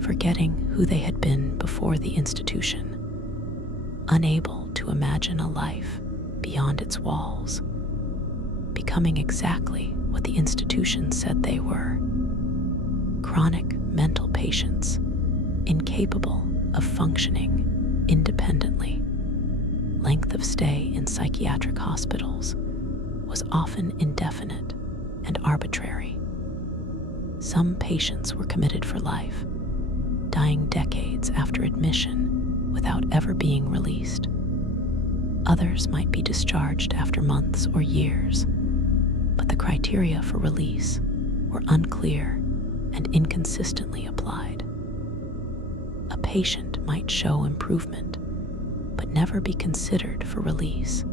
forgetting who they had been before the institution, unable to imagine a life beyond its walls, becoming exactly what the institution said they were: chronic mental patients, incapable of functioning independently. Length of stay in psychiatric hospitals was often indefinite and arbitrary. Some patients were committed for life, dying decades after admission without ever being released. Others might be discharged after months or years, but the criteria for release were unclear and inconsistently applied. A patient might show improvement, but never be considered for release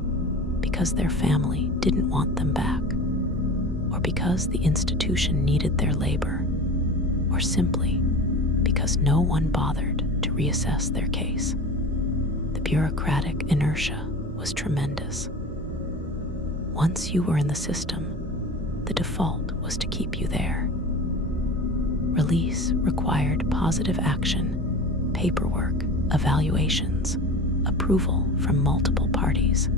because their family didn't want them back, or because the institution needed their labor, or simply because no one bothered to reassess their case. The bureaucratic inertia was tremendous. Once you were in the system, the default was to keep you there. Release required positive action, paperwork, evaluations, approval from multiple parties.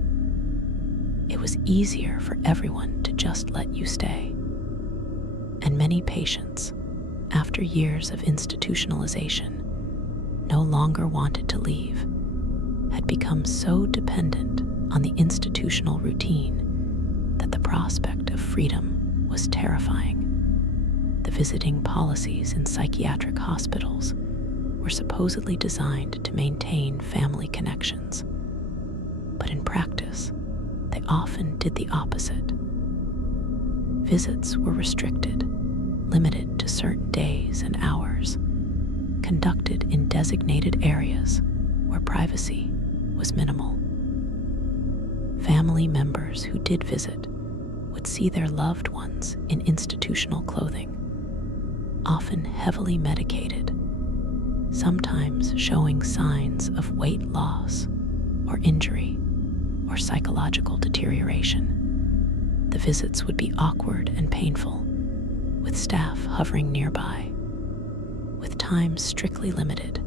It was easier for everyone to just let you stay. And many patients, after years of institutionalization, no longer wanted to leave, had become so dependent on the institutional routine that the prospect of freedom was terrifying. The visiting policies in psychiatric hospitals were supposedly designed to maintain family connections, but in practice, they often did the opposite. Visits were restricted, limited to certain days and hours, conducted in designated areas where privacy was minimal. Family members who did visit would see their loved ones in institutional clothing, often heavily medicated, sometimes showing signs of weight loss or injury or psychological deterioration. The visits would be awkward and painful, with staff hovering nearby, with time strictly limited,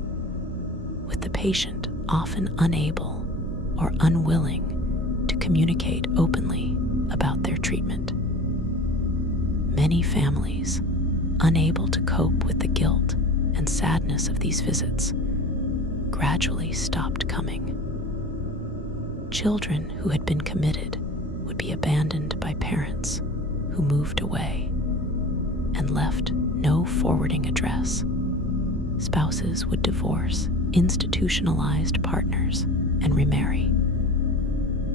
with the patient often unable or unwilling to communicate openly about their treatment. Many families, unable to cope with the guilt and sadness of these visits, gradually stopped coming. Children who had been committed would be abandoned by parents who moved away and left no forwarding address. Spouses would divorce institutionalized partners and remarry,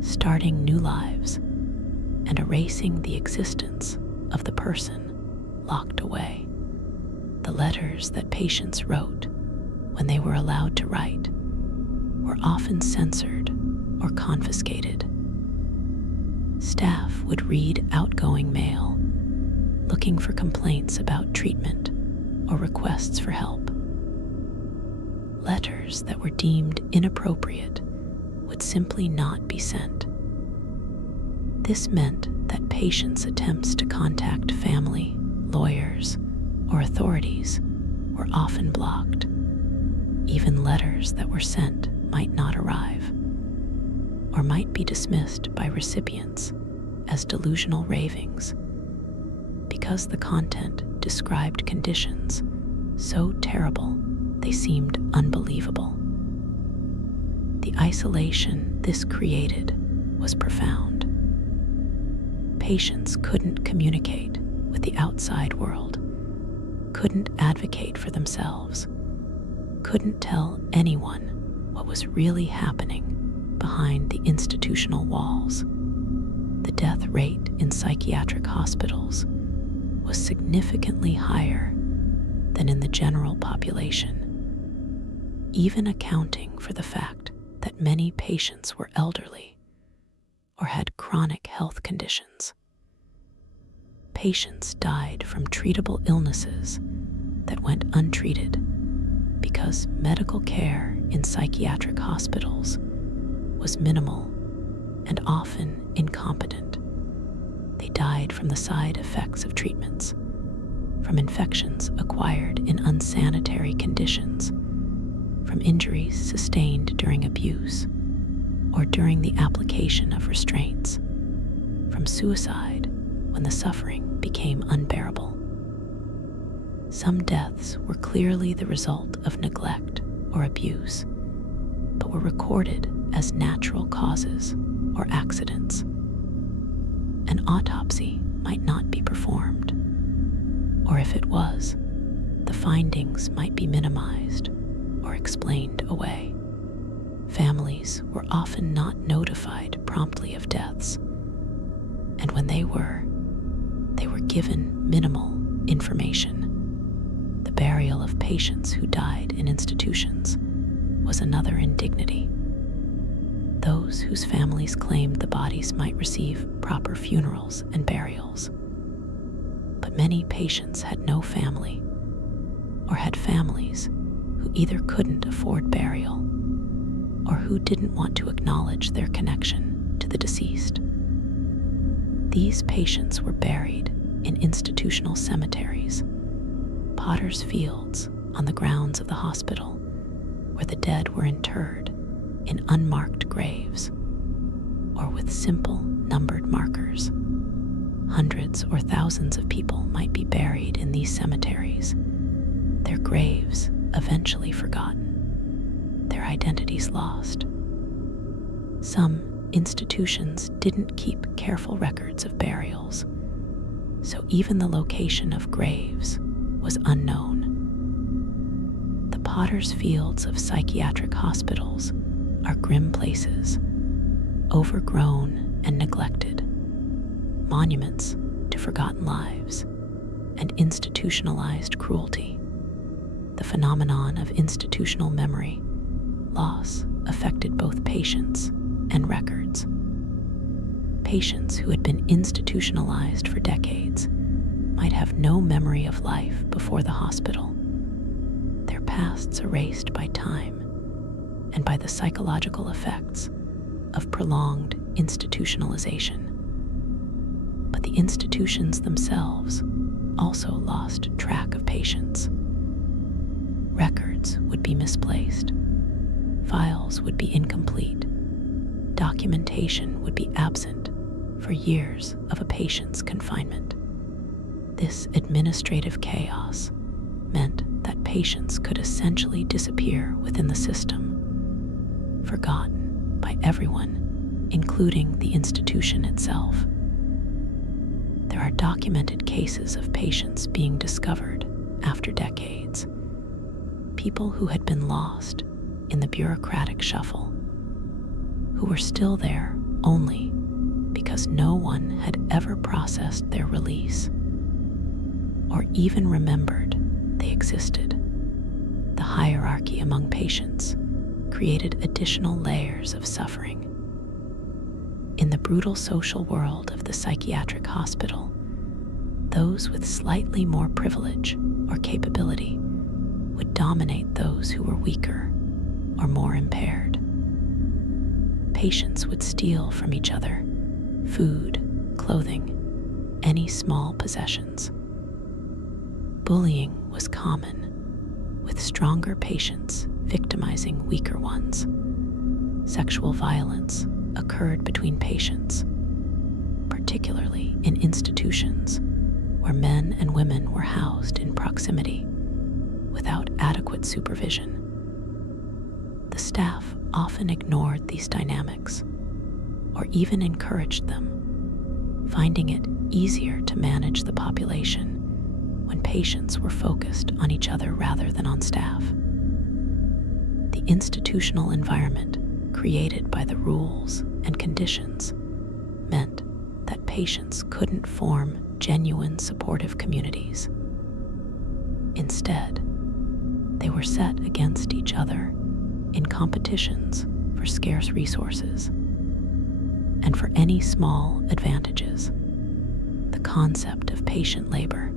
starting new lives and erasing the existence of the person locked away. The letters that patients wrote, when they were allowed to write, were often censored or confiscated. Staff would read outgoing mail, looking for complaints about treatment or requests for help. Letters that were deemed inappropriate would simply not be sent. This meant that patients' attempts to contact family, lawyers, or authorities were often blocked. Even letters that were sent might not arrive, or might be dismissed by recipients as delusional ravings, because the content described conditions so terrible they seemed unbelievable. The isolation this created was profound. Patients couldn't communicate with the outside world, couldn't advocate for themselves, couldn't tell anyone what was really happening behind the institutional walls. The death rate in psychiatric hospitals was significantly higher than in the general population, even accounting for the fact that many patients were elderly or had chronic health conditions. Patients died from treatable illnesses that went untreated because medical care in psychiatric hospitals was minimal and often incompetent. They died from the side effects of treatments, from infections acquired in unsanitary conditions, from injuries sustained during abuse or during the application of restraints, from suicide when the suffering became unbearable. Some deaths were clearly the result of neglect or abuse, but were recorded as natural causes or accidents. An autopsy might not be performed, or if it was, the findings might be minimized or explained away. Families were often not notified promptly of deaths, and when they were given minimal information. The burial of patients who died in institutions was another indignity. Those whose families claimed the bodies might receive proper funerals and burials. But many patients had no family, or had families who either couldn't afford burial or who didn't want to acknowledge their connection to the deceased. These patients were buried in institutional cemeteries, potter's fields on the grounds of the hospital, where the dead were interred in unmarked graves or with simple numbered markers. Hundreds or thousands of people might be buried in these cemeteries, their graves eventually forgotten, their identities lost. Some institutions didn't keep careful records of burials, so even the location of graves was unknown. The potter's fields of psychiatric hospitals are grim places, overgrown and neglected, monuments to forgotten lives and institutionalized cruelty. The phenomenon of institutional memory loss affected both patients and records. Patients who had been institutionalized for decades might have no memory of life before the hospital, their pasts erased by time and by the psychological effects of prolonged institutionalization. But the institutions themselves also lost track of patients. Records would be misplaced, files would be incomplete, documentation would be absent for years of a patient's confinement. This administrative chaos meant that patients could essentially disappear within the system, forgotten by everyone, including the institution itself. There are documented cases of patients being discovered after decades, people who had been lost in the bureaucratic shuffle, who were still there only because no one had ever processed their release or even remembered they existed. The hierarchy among patients created additional layers of suffering. In the brutal social world of the psychiatric hospital, those with slightly more privilege or capability would dominate those who were weaker or more impaired. Patients would steal from each other food, clothing, any small possessions. Bullying was common, with stronger patients victimizing weaker ones. Sexual violence occurred between patients, particularly in institutions where men and women were housed in proximity without adequate supervision. The staff often ignored these dynamics or even encouraged them, finding it easier to manage the population when patients were focused on each other rather than on staff. The institutional environment created by the rules and conditions meant that patients couldn't form genuine supportive communities. Instead, they were set against each other in competitions for scarce resources and for any small advantages. The concept of patient labor,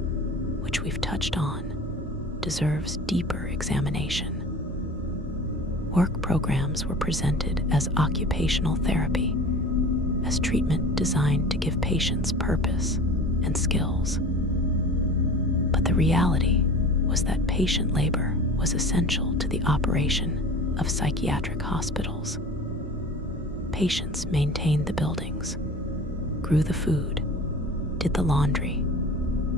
which we've touched on, deserves deeper examination. Work programs were presented as occupational therapy, as treatment designed to give patients purpose and skills. But the reality was that patient labor was essential to the operation of psychiatric hospitals. Patients maintained the buildings, grew the food, did the laundry,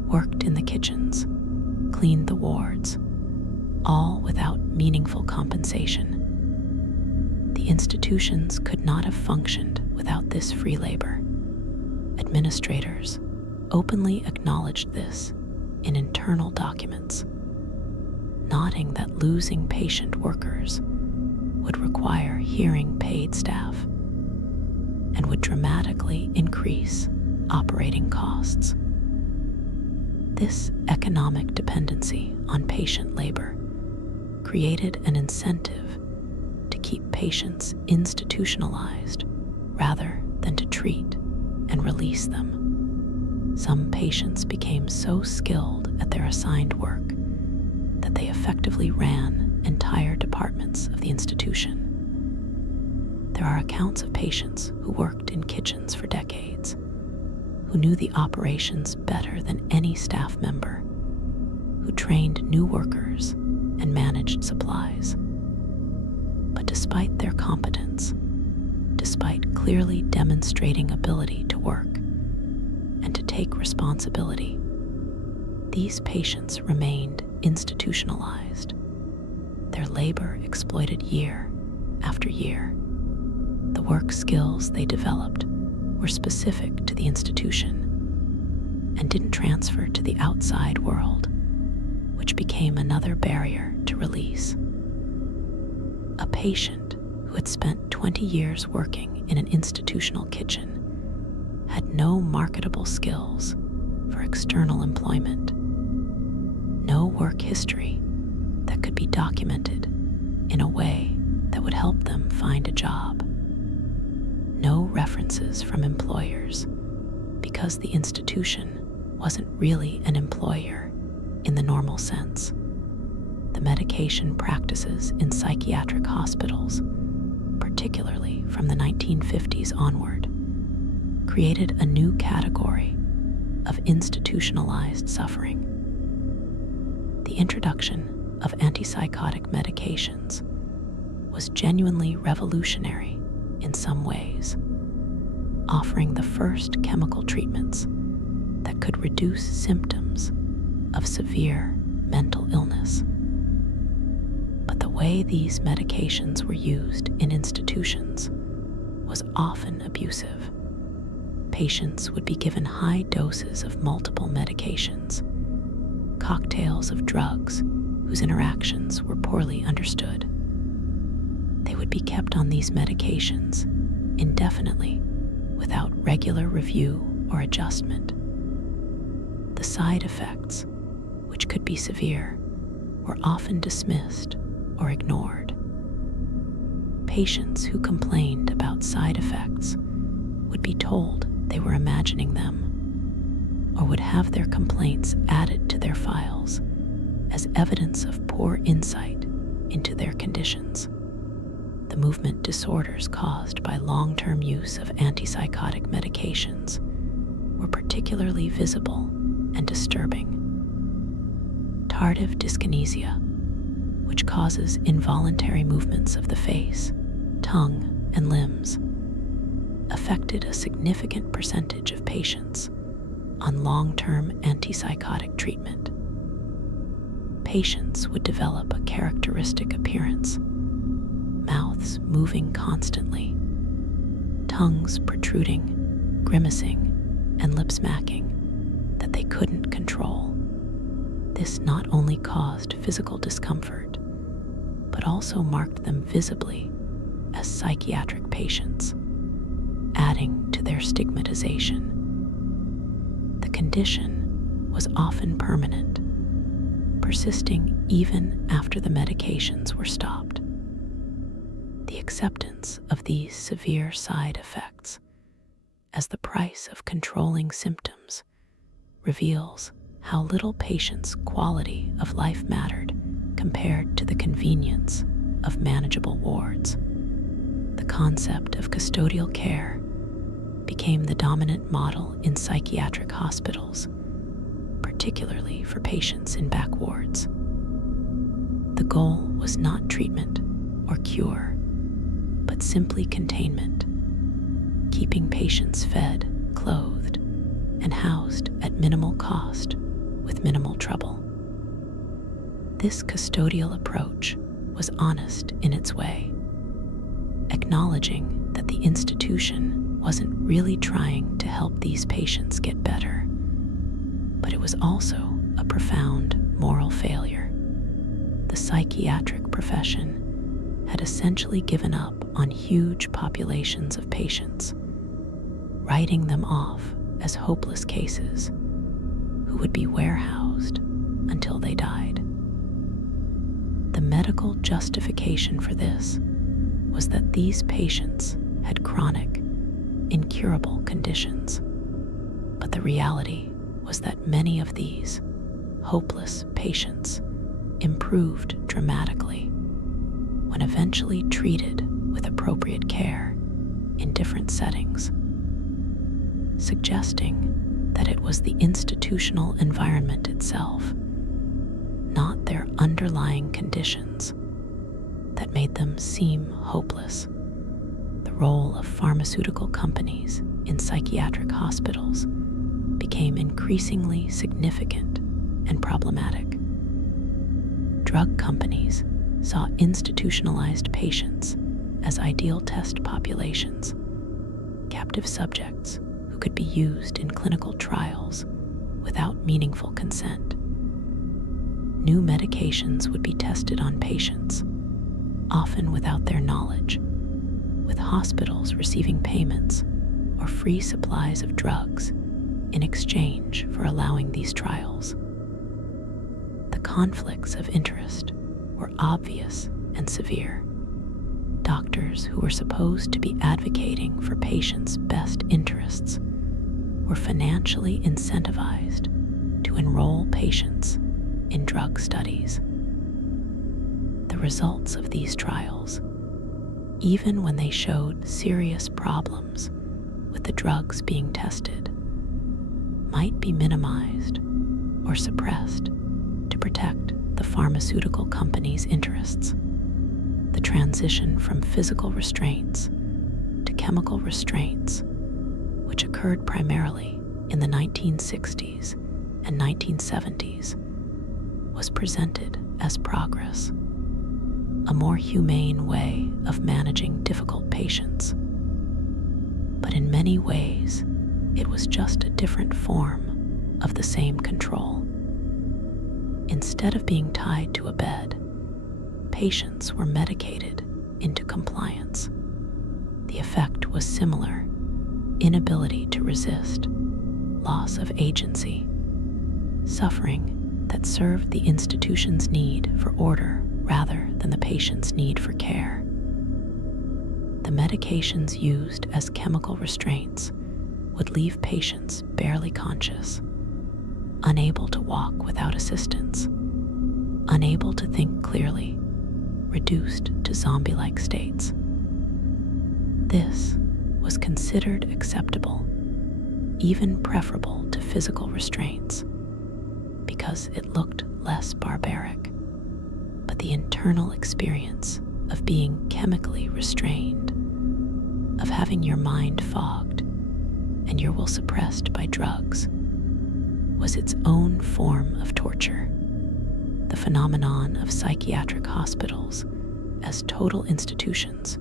worked in the kitchens, cleaned the wards, all without meaningful compensation. The institutions could not have functioned without this free labor. Administrators openly acknowledged this in internal documents, noting that losing patient workers would require hearing paid staff and would dramatically increase operating costs. This economic dependency on patient labor created an incentive to keep patients institutionalized rather than to treat and release them. Some patients became so skilled at their assigned work that they effectively ran entire departments of the institution. There are accounts of patients who worked in kitchens for decades, who knew the operations better than any staff member, who trained new workers and managed supplies. But despite their competence, despite clearly demonstrating ability to work and to take responsibility, these patients remained institutionalized, their labor exploited year after year. The work skills they developed were specific to the institution and didn't transfer to the outside world, which became another barrier to release. A patient who had spent 20 years working in an institutional kitchen had no marketable skills for external employment, no work history that could be documented in a way that would help them find a job, no references from employers because the institution wasn't really an employer in the normal sense. The medication practices in psychiatric hospitals, particularly from the 1950s onward, created a new category of institutionalized suffering. The introduction of antipsychotic medications was genuinely revolutionary in some ways, offering the first chemical treatments that could reduce symptoms of severe mental illness. But the way these medications were used in institutions was often abusive. Patients would be given high doses of multiple medications, cocktails of drugs whose interactions were poorly understood. They would be kept on these medications indefinitely without regular review or adjustment. The side effects, which could be severe, were often dismissed or ignored. Patients who complained about side effects would be told they were imagining them, or would have their complaints added to their files as evidence of poor insight into their conditions. The movement disorders caused by long-term use of antipsychotic medications were particularly visible and disturbing. Tardive dyskinesia, which causes involuntary movements of the face, tongue, and limbs, affected a significant percentage of patients on long-term antipsychotic treatment. Patients would develop a characteristic appearance, mouths moving constantly, tongues protruding, grimacing, and lip smacking that they couldn't control. This not only caused physical discomfort, but also marked them visibly as psychiatric patients, adding to their stigmatization. The condition was often permanent, persisting even after the medications were stopped. The acceptance of these severe side effects as the price of controlling symptoms reveals how little patients' quality of life mattered compared to the convenience of manageable wards. The concept of custodial care became the dominant model in psychiatric hospitals, particularly for patients in back wards. The goal was not treatment or cure, but simply containment, keeping patients fed, clothed, and housed at minimal cost with minimal trouble. This custodial approach was honest in its way, acknowledging that the institution wasn't really trying to help these patients get better, but it was also a profound moral failure. The psychiatric profession had essentially given up on huge populations of patients, writing them off as hopeless cases who would be warehoused until they died. The medical justification for this was that these patients had chronic, incurable conditions, but the reality was that many of these hopeless patients improved dramatically when eventually treated with appropriate care in different settings, suggesting that it was the institutional environment itself, not their underlying conditions, that made them seem hopeless. The role of pharmaceutical companies in psychiatric hospitals became increasingly significant and problematic. Drug companies saw institutionalized patients as ideal test populations, captive subjects who could be used in clinical trials without meaningful consent. New medications would be tested on patients, often without their knowledge, with hospitals receiving payments or free supplies of drugs in exchange for allowing these trials. The conflicts of interest were obvious and severe. Doctors who were supposed to be advocating for patients' best interests were financially incentivized to enroll patients in drug studies. The results of these trials, even when they showed serious problems with the drugs being tested, might be minimized or suppressed to protect the pharmaceutical company's interests. The transition from physical restraints to chemical restraints, which occurred primarily in the 1960s and 1970s, was presented as progress, a more humane way of managing difficult patients. But in many ways, it was just a different form of the same control. Instead of being tied to a bed, patients were medicated into compliance. The effect was similar: inability to resist, loss of agency, suffering that served the institution's need for order rather than the patient's need for care. The medications used as chemical restraints would leave patients barely conscious, unable to walk without assistance, unable to think clearly, reduced to zombie-like states. This was considered acceptable, even preferable to physical restraints, because it looked less barbaric. But the internal experience of being chemically restrained, of having your mind fogged and your will suppressed by drugs, was its own form of torture. The phenomenon of psychiatric hospitals as total institutions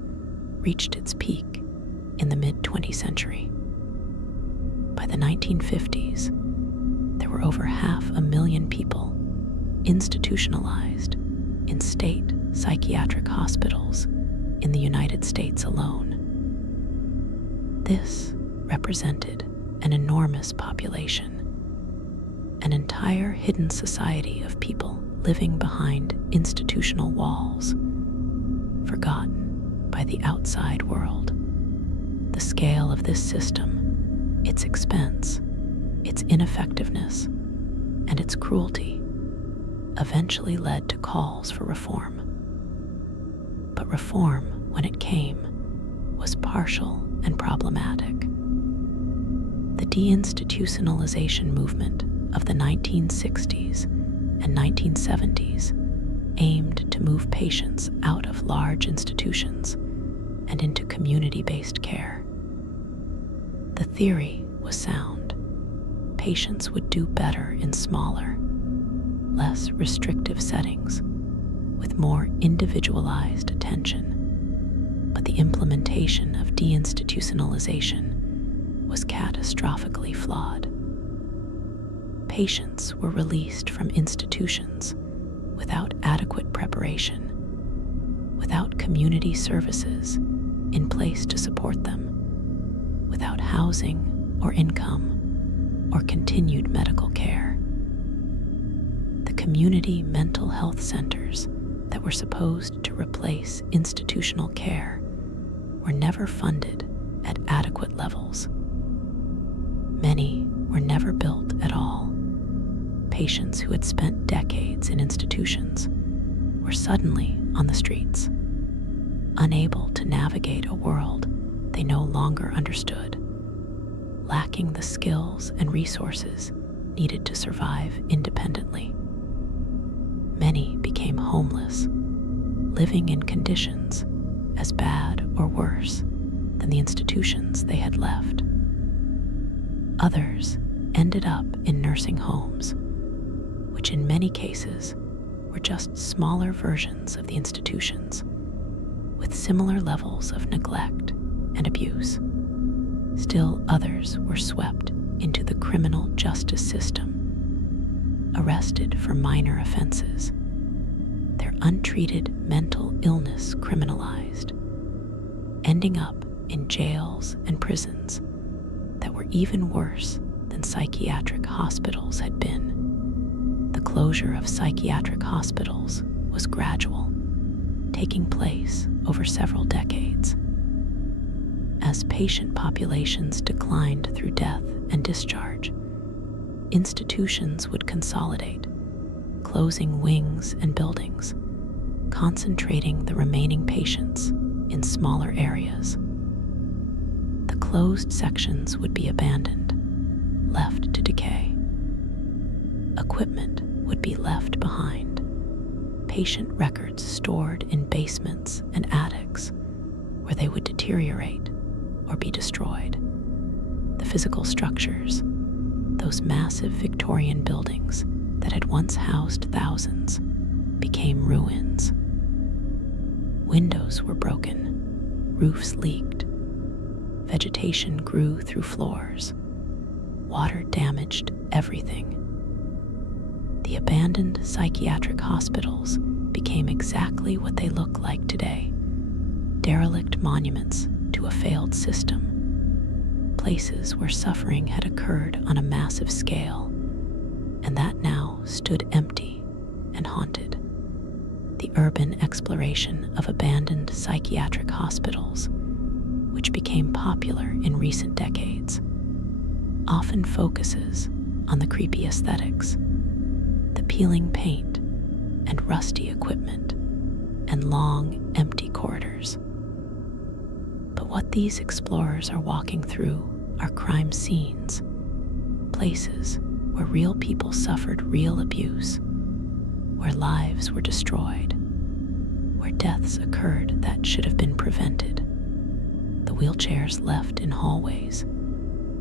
reached its peak in the mid-20th century. By the 1950s, there were over 500,000 people institutionalized in state psychiatric hospitals in the United States alone. This represented an enormous population, an entire hidden society of people living behind institutional walls, forgotten by the outside world. The scale of this system, its expense, its ineffectiveness, and its cruelty eventually led to calls for reform. But reform, when it came, was partial and problematic. The deinstitutionalization movement of the 1960s and 1970s aimed to move patients out of large institutions and into community-based care. The theory was sound. Patients would do better in smaller, less restrictive settings with more individualized attention. But the implementation of deinstitutionalization was catastrophically flawed. Patients were released from institutions without adequate preparation, without community services in place to support them, without housing or income or continued medical care. The community mental health centers that were supposed to replace institutional care were never funded at adequate levels. Many were never built at all. Patients who had spent decades in institutions were suddenly on the streets, unable to navigate a world they no longer understood, lacking the skills and resources needed to survive independently. Many became homeless, living in conditions as bad or worse than the institutions they had left. Others ended up in nursing homes, which in many cases were just smaller versions of the institutions, with similar levels of neglect and abuse. Still others were swept into the criminal justice system, arrested for minor offenses, their untreated mental illness criminalized, ending up in jails and prisons that were even worse than psychiatric hospitals had been. The closure of psychiatric hospitals was gradual, taking place over several decades. As patient populations declined through death and discharge, institutions would consolidate, closing wings and buildings, concentrating the remaining patients in smaller areas. The closed sections would be abandoned, left to decay. Equipment would be left behind, patient records stored in basements and attics where they would deteriorate or be destroyed. The physical structures, those massive Victorian buildings that had once housed thousands, became ruins. Windows were broken, roofs leaked, vegetation grew through floors, water damaged everything. The abandoned psychiatric hospitals became exactly what they look like today: derelict monuments to a failed system, places where suffering had occurred on a massive scale, and that now stood empty and haunted. The urban exploration of abandoned psychiatric hospitals, which became popular in recent decades, often focuses on the creepy aesthetics, the peeling paint and rusty equipment, and long, empty corridors. But what these explorers are walking through are crime scenes, places where real people suffered real abuse, where lives were destroyed, where deaths occurred that should have been prevented, the wheelchairs left in hallways,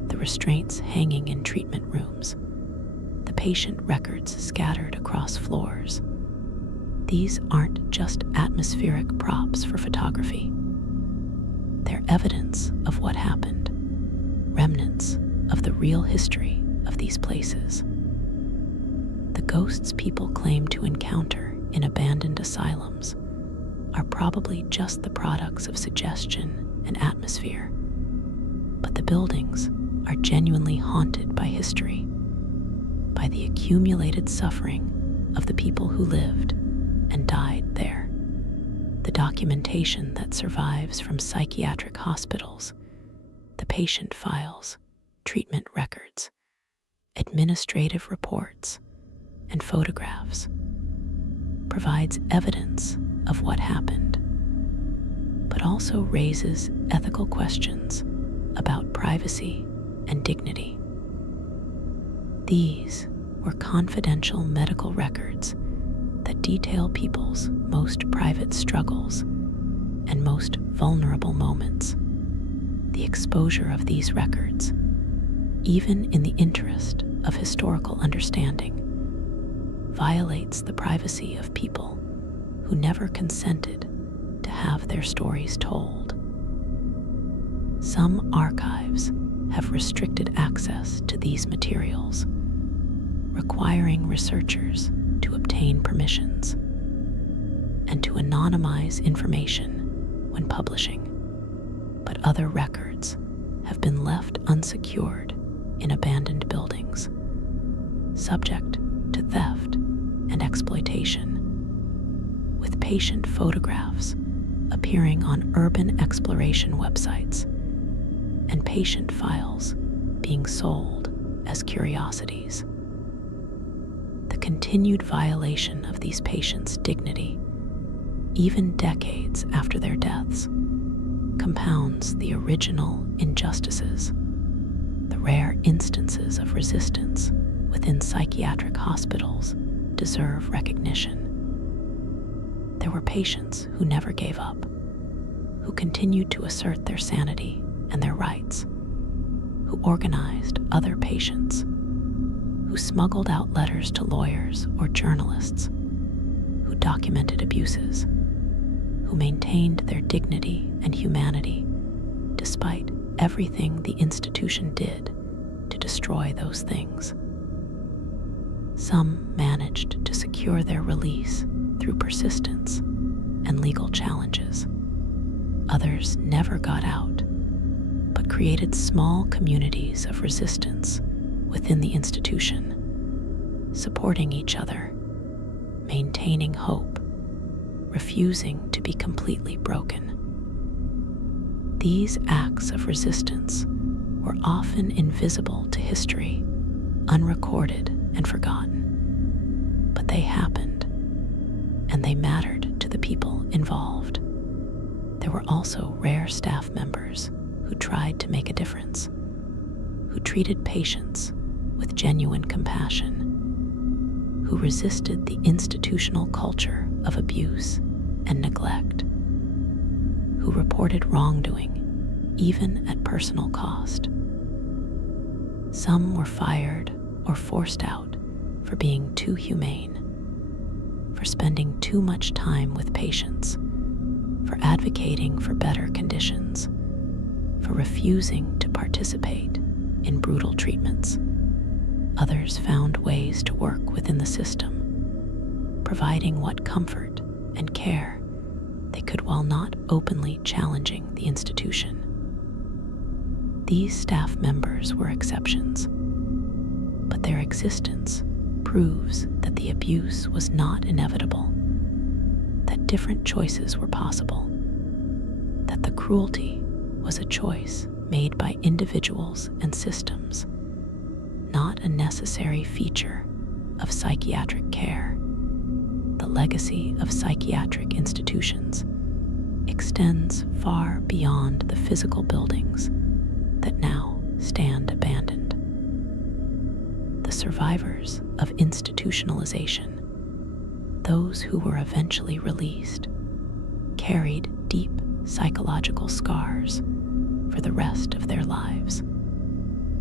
the restraints hanging in treatment rooms, the patient records scattered across floors. These aren't just atmospheric props for photography. They're evidence of what happened, remnants of the real history of these places. The ghosts people claim to encounter in abandoned asylums are probably just the products of suggestion and atmosphere, but the buildings are genuinely haunted by history, by the accumulated suffering of the people who lived and died there. The documentation that survives from psychiatric hospitals, the patient files, treatment records, administrative reports, and photographs provides evidence of what happened, but also raises ethical questions about privacy and dignity. These were confidential medical records that detail people's most private struggles and most vulnerable moments. The exposure of these records, even in the interest of historical understanding, violates the privacy of people who never consented to have their stories told. Some archives have restricted access to these materials, requiring researchers to obtain permissions and to anonymize information when publishing. But other records have been left unsecured in abandoned buildings, subject to theft and exploitation, with patient photographs appearing on urban exploration websites and patient files being sold as curiosities. The continued violation of these patients' dignity, even decades after their deaths, compounds the original injustices. The rare instances of resistance within psychiatric hospitals deserve recognition. There were patients who never gave up, who continued to assert their sanity and their rights, who organized other patients, who smuggled out letters to lawyers or journalists, who documented abuses, who maintained their dignity and humanity despite everything the institution did to destroy those things. Some managed to secure their release through persistence and legal challenges. Others never got out, but created small communities of resistance within the institution, supporting each other, maintaining hope, refusing to be completely broken. These acts of resistance were often invisible to history, unrecorded and forgotten, but they happened, and they mattered to the people involved. There were also rare staff members who tried to make a difference, who treated patients with genuine compassion, who resisted the institutional culture of abuse and neglect, who reported wrongdoing even at personal cost. Some were fired or forced out for being too humane, for spending too much time with patients, for advocating for better conditions, for refusing to participate in brutal treatments. Others found ways to work within the system, providing what comfort and care they could while not openly challenging the institution. These staff members were exceptions, but their existence proves that the abuse was not inevitable, that different choices were possible, that the cruelty was a choice made by individuals and systems, not a necessary feature of psychiatric care. The legacy of psychiatric institutions extends far beyond the physical buildings that now stand abandoned. The survivors of institutionalization, those who were eventually released, carried deep psychological scars for the rest of their lives.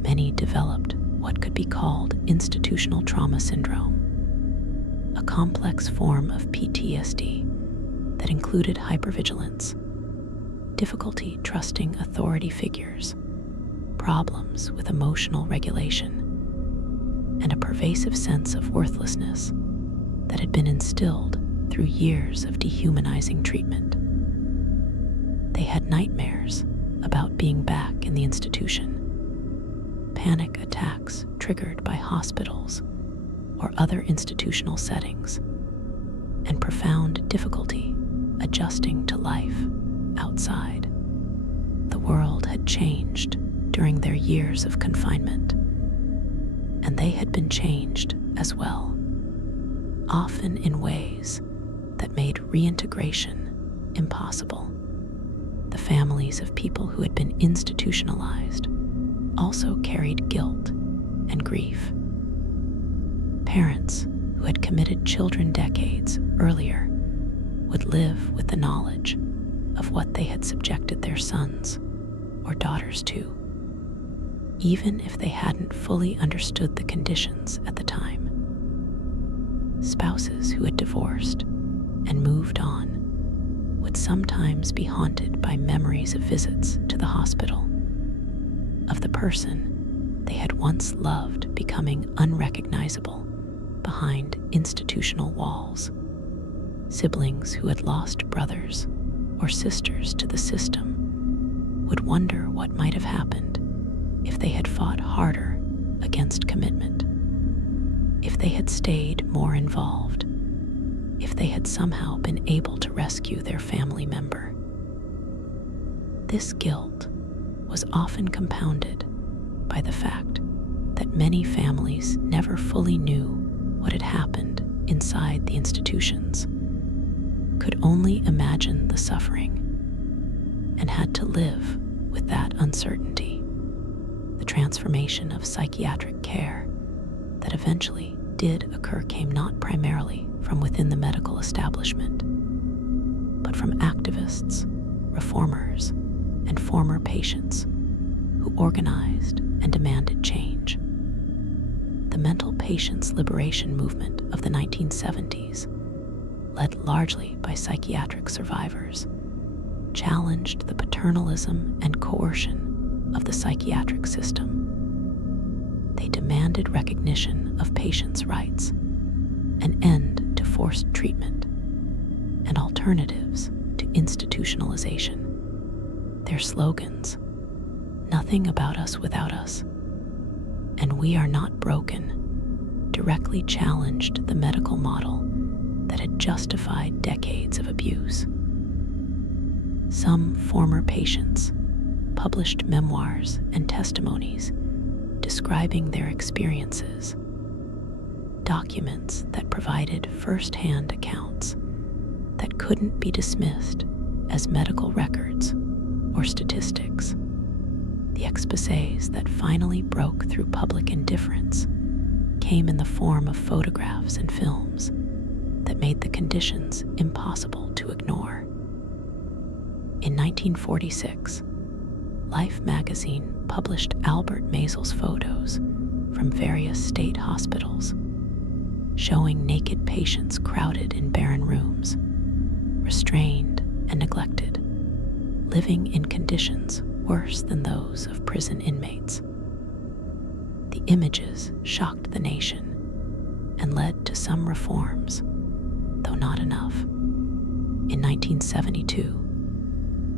Many developed what could be called institutional trauma syndrome, a complex form of PTSD that included hypervigilance, difficulty trusting authority figures, problems with emotional regulation, and a pervasive sense of worthlessness that had been instilled through years of dehumanizing treatment. They had nightmares about being back in the institution, panic attacks triggered by hospitals or other institutional settings, and profound difficulty adjusting to life outside. The world had changed during their years of confinement, and they had been changed as well, often in ways that made reintegration impossible. The families of people who had been institutionalized also carried guilt and grief. Parents who had committed children decades earlier would live with the knowledge of what they had subjected their sons or daughters to, even if they hadn't fully understood the conditions at the time. Spouses who had divorced and moved on would sometimes be haunted by memories of visits to the hospital, of the person they had once loved becoming unrecognizable behind institutional walls. Siblings who had lost brothers or sisters to the system would wonder what might have happened if they had fought harder against commitment, if they had stayed more involved, if they had somehow been able to rescue their family member. This guilt was often compounded by the fact that many families never fully knew what had happened inside the institutions, could only imagine the suffering, and had to live with that uncertainty. The transformation of psychiatric care that eventually did occur came not primarily from within the medical establishment, but from activists, reformers, and former patients who organized and demanded change. The mental patients' liberation movement of the 1970s, led largely by psychiatric survivors, challenged the paternalism and coercion of the psychiatric system. They demanded recognition of patients' rights, an end to forced treatment, and alternatives to institutionalization. Their slogans, "Nothing about us without us," and "We are not broken," directly challenged the medical model that had justified decades of abuse. Some former patients published memoirs and testimonies describing their experiences, documents that provided first-hand accounts that couldn't be dismissed as medical records or statistics. The exposés that finally broke through public indifference came in the form of photographs and films that made the conditions impossible to ignore. In 1946, Life magazine published Albert Maysles' photos from various state hospitals, showing naked patients crowded in barren rooms, restrained and neglected, living in conditions worse than those of prison inmates. The images shocked the nation and led to some reforms, though not enough. In 1972,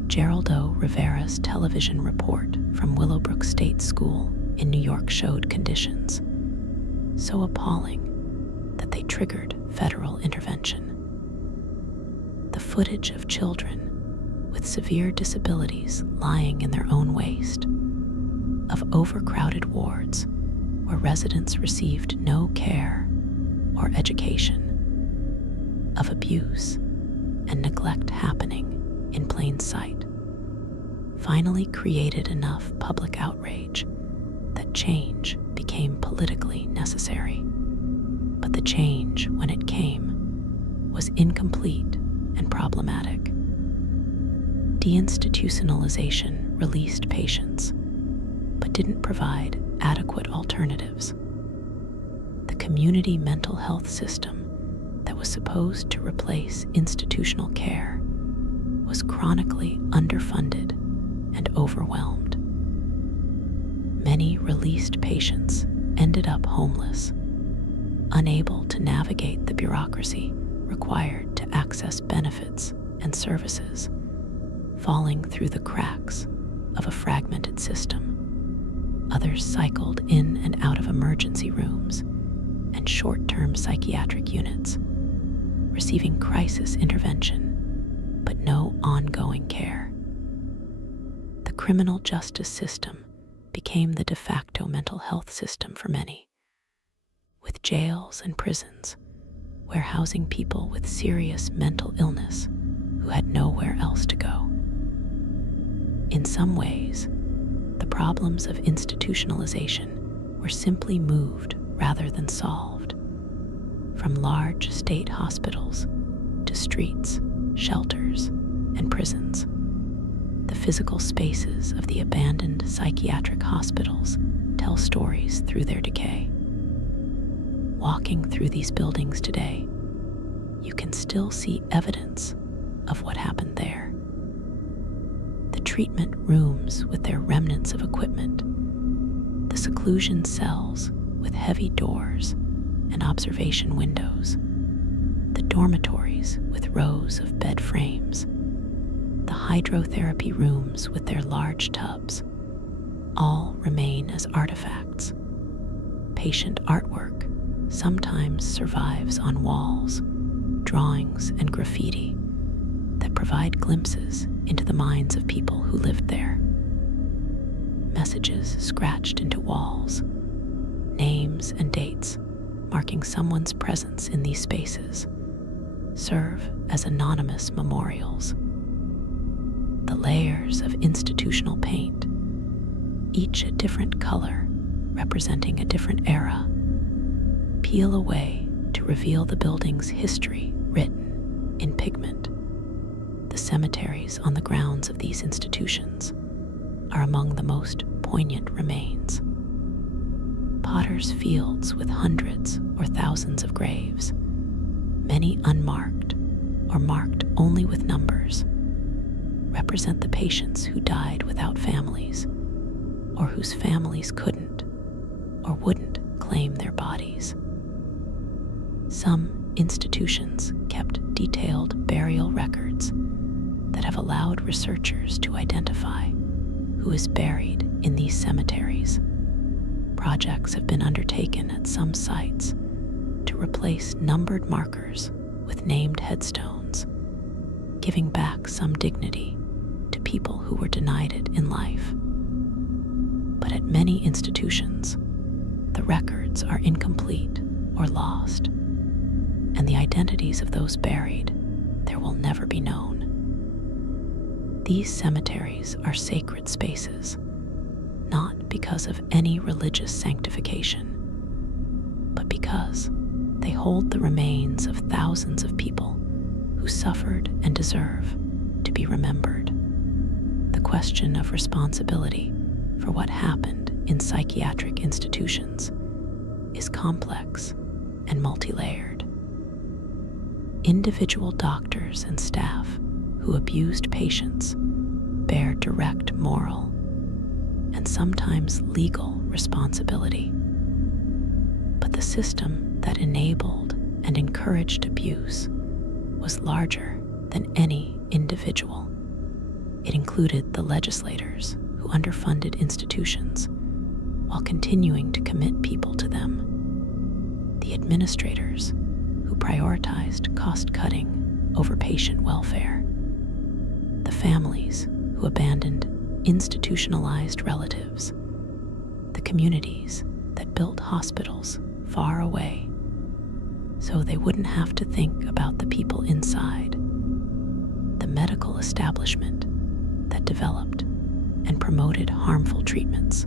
Geraldo Rivera's television report from Willowbrook State School in New York showed conditions so appalling that they triggered federal intervention. The footage of children with severe disabilities lying in their own waste, of overcrowded wards where residents received no care or education, of abuse and neglect happening in plain sight, finally created enough public outrage that change became politically necessary. But the change, when it came, was incomplete and problematic. Deinstitutionalization released patients, but didn't provide adequate alternatives. The community mental health system that was supposed to replace institutional care was chronically underfunded and overwhelmed. Many released patients ended up homeless, unable to navigate the bureaucracy required to access benefits and services, falling through the cracks of a fragmented system. Others cycled in and out of emergency rooms, and short-term psychiatric units, receiving crisis intervention but no ongoing care. The criminal justice system became the de facto mental health system for many, with jails and prisons warehousing people with serious mental illness who had nowhere else to go. In some ways, the problems of institutionalization were simply moved rather than solved, from large state hospitals to streets, shelters, and prisons. The physical spaces of the abandoned psychiatric hospitals tell stories through their decay. Walking through these buildings today, you can still see evidence of what happened there. The treatment rooms with their remnants of equipment, the seclusion cells with heavy doors and observation windows, the dormitories with rows of bed frames, the hydrotherapy rooms with their large tubs, all remain as artifacts. Patient artwork sometimes survives on walls, drawings, and graffiti that provide glimpses into the minds of people who lived there. Messages scratched into walls, names and dates marking someone's presence in these spaces, serve as anonymous memorials. The layers of institutional paint, each a different color representing a different era, peel away to reveal the building's history written in pigment. The cemeteries on the grounds of these institutions are among the most poignant remains. Potter's fields with hundreds or thousands of graves, many unmarked or marked only with numbers, represent the patients who died without families, or whose families couldn't or wouldn't claim their bodies. Some institutions kept detailed burial records that have allowed researchers to identify who is buried in these cemeteries. Projects have been undertaken at some sites to replace numbered markers with named headstones, giving back some dignity to people who were denied it in life. But at many institutions, the records are incomplete or lost, and the identities of those buried there will never be known. These cemeteries are sacred spaces, not because of any religious sanctification, but because they hold the remains of thousands of people who suffered and deserve to be remembered. The question of responsibility for what happened in psychiatric institutions is complex and multi-layered. Individual doctors and staff who abused patients bear direct moral and sometimes legal responsibility. But the system that enabled and encouraged abuse was larger than any individual. It included the legislators who underfunded institutions while continuing to commit people to them, the administrators who prioritized cost-cutting over patient welfare, the families who abandoned institutionalized relatives, the communities that built hospitals far away so they wouldn't have to think about the people inside, the medical establishment that developed and promoted harmful treatments,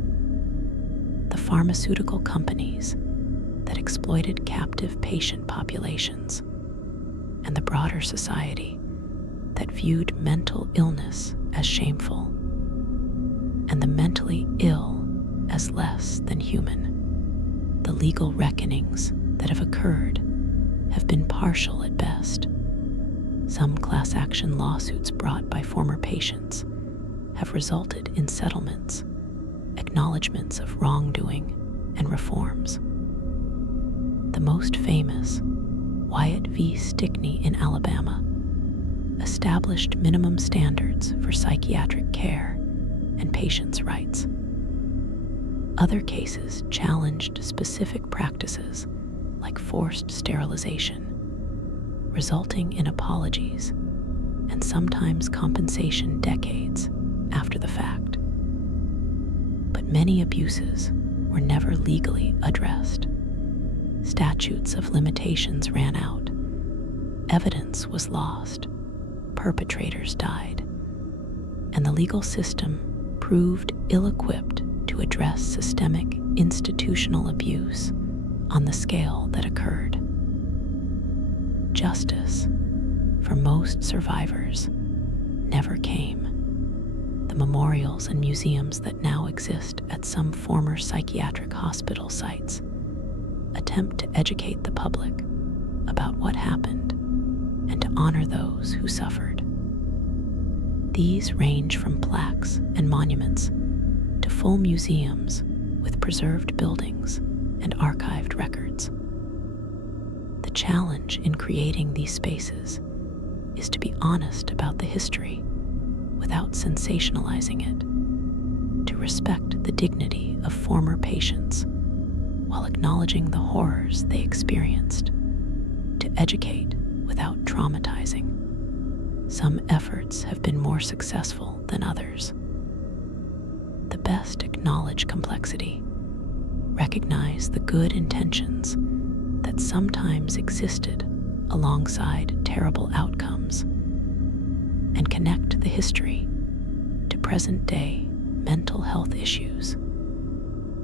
the pharmaceutical companies that exploited captive patient populations, and the broader society that viewed mental illness as shameful and the mentally ill as less than human. The legal reckonings that have occurred have been partial at best. Some class action lawsuits brought by former patients have resulted in settlements, acknowledgments of wrongdoing, and reforms. The most famous, Wyatt v. Stickney in Alabama, established minimum standards for psychiatric care and patients' rights. Other cases challenged specific practices like forced sterilization, resulting in apologies and sometimes compensation decades after the fact. But many abuses were never legally addressed. Statutes of limitations ran out, evidence was lost, perpetrators died, and the legal system proved ill-equipped to address systemic institutional abuse on the scale that occurred. Justice, for most survivors, never came. The memorials and museums that now exist at some former psychiatric hospital sites attempt to educate the public about what happened and to honor those who suffered. These range from plaques and monuments to full museums with preserved buildings and archived records. The challenge in creating these spaces is to be honest about the history without sensationalizing it, to respect the dignity of former patients while acknowledging the horrors they experienced, to educate without traumatizing. Some efforts have been more successful than others. The best acknowledge complexity, recognize the good intentions that sometimes existed alongside terrible outcomes, and connect the history to present-day mental health issues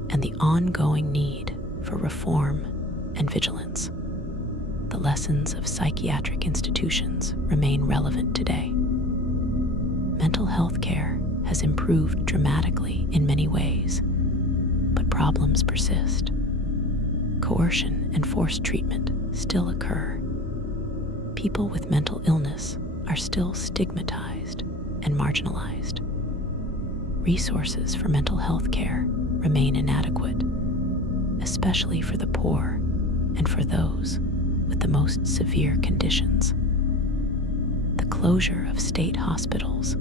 and the ongoing need for reform and vigilance. The lessons of psychiatric institutions remain relevant today. Mental health care has improved dramatically in many ways, but problems persist. Coercion and forced treatment still occur. People with mental illness are still stigmatized and marginalized. Resources for mental health care remain inadequate, especially for the poor and for those with the most severe conditions. The closure of state hospitals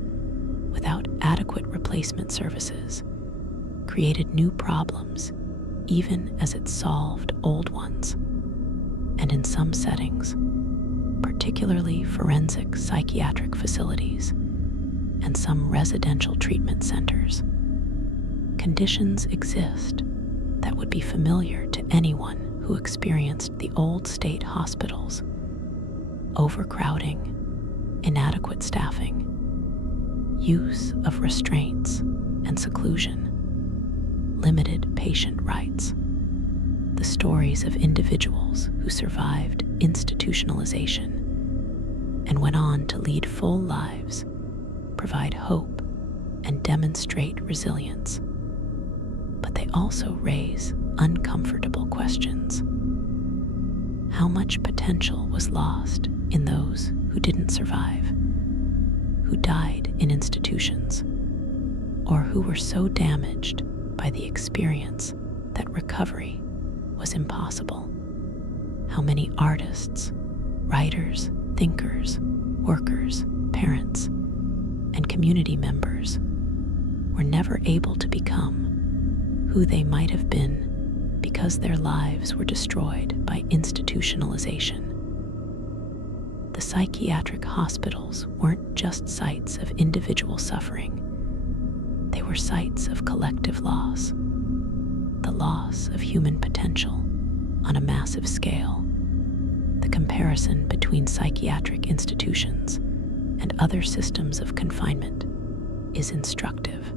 without adequate replacement services created new problems even as it solved old ones. And in some settings, particularly forensic psychiatric facilities and some residential treatment centers, conditions exist that would be familiar to anyone who experienced the old state hospitals: overcrowding, inadequate staffing, use of restraints and seclusion, limited patient rights. The stories of individuals who survived institutionalization and went on to lead full lives provide hope and demonstrate resilience. But they also raise uncomfortable questions. How much potential was lost in those who didn't survive, who died in institutions, or who were so damaged by the experience that recovery was impossible? How many artists, writers, thinkers, workers, parents, and community members were never able to become who they might have been because their lives were destroyed by institutionalization? The psychiatric hospitals weren't just sites of individual suffering. They were sites of collective loss, the loss of human potential on a massive scale. The comparison between psychiatric institutions and other systems of confinement is instructive.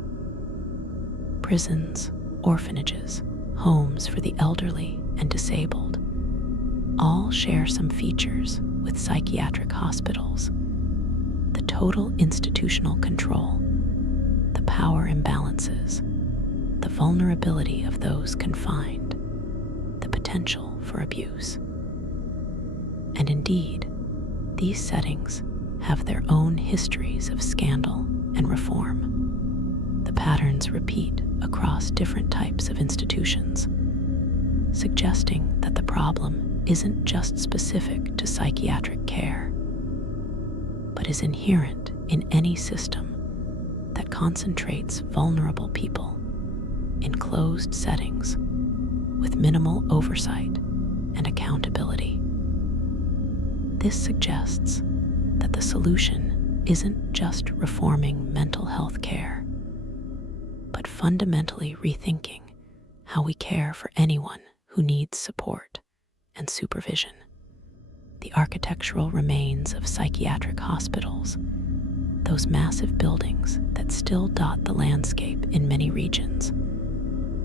Prisons, orphanages, homes for the elderly and disabled all share some features with psychiatric hospitals: the total institutional control, the power imbalances, the vulnerability of those confined, the potential for abuse. And indeed, these settings have their own histories of scandal and reform. The patterns repeat across different types of institutions, suggesting that the problem isn't just specific to psychiatric care, but is inherent in any system that concentrates vulnerable people in closed settings with minimal oversight and accountability. This suggests that the solution isn't just reforming mental health care, but fundamentally rethinking how we care for anyone who needs support and supervision. The architectural remains of psychiatric hospitals, those massive buildings that still dot the landscape in many regions,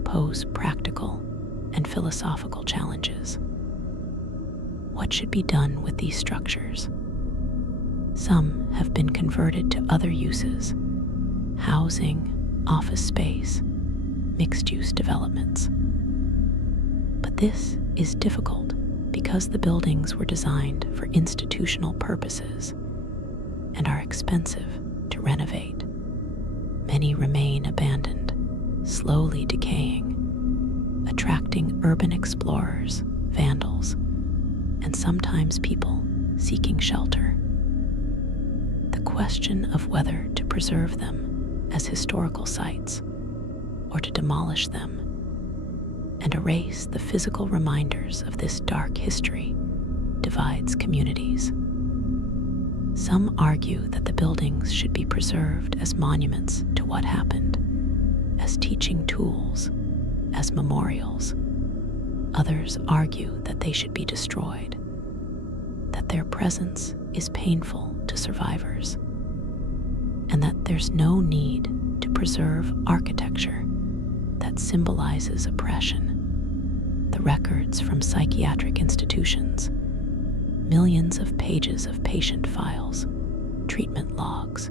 pose practical and philosophical challenges. What should be done with these structures? Some have been converted to other uses: housing, office space, mixed-use developments. But this is difficult because the buildings were designed for institutional purposes and are expensive to renovate. Many remain abandoned, slowly decaying, attracting urban explorers, vandals, and sometimes people seeking shelter. The question of whether to preserve them as historical sites or to demolish them and erase the physical reminders of this dark history divides communities. Some argue that the buildings should be preserved as monuments to what happened, as teaching tools, as memorials. Others argue that they should be destroyed, that their presence is painful to survivors, and that there's no need to preserve architecture that symbolizes oppression. The records from psychiatric institutions, millions of pages of patient files, treatment logs,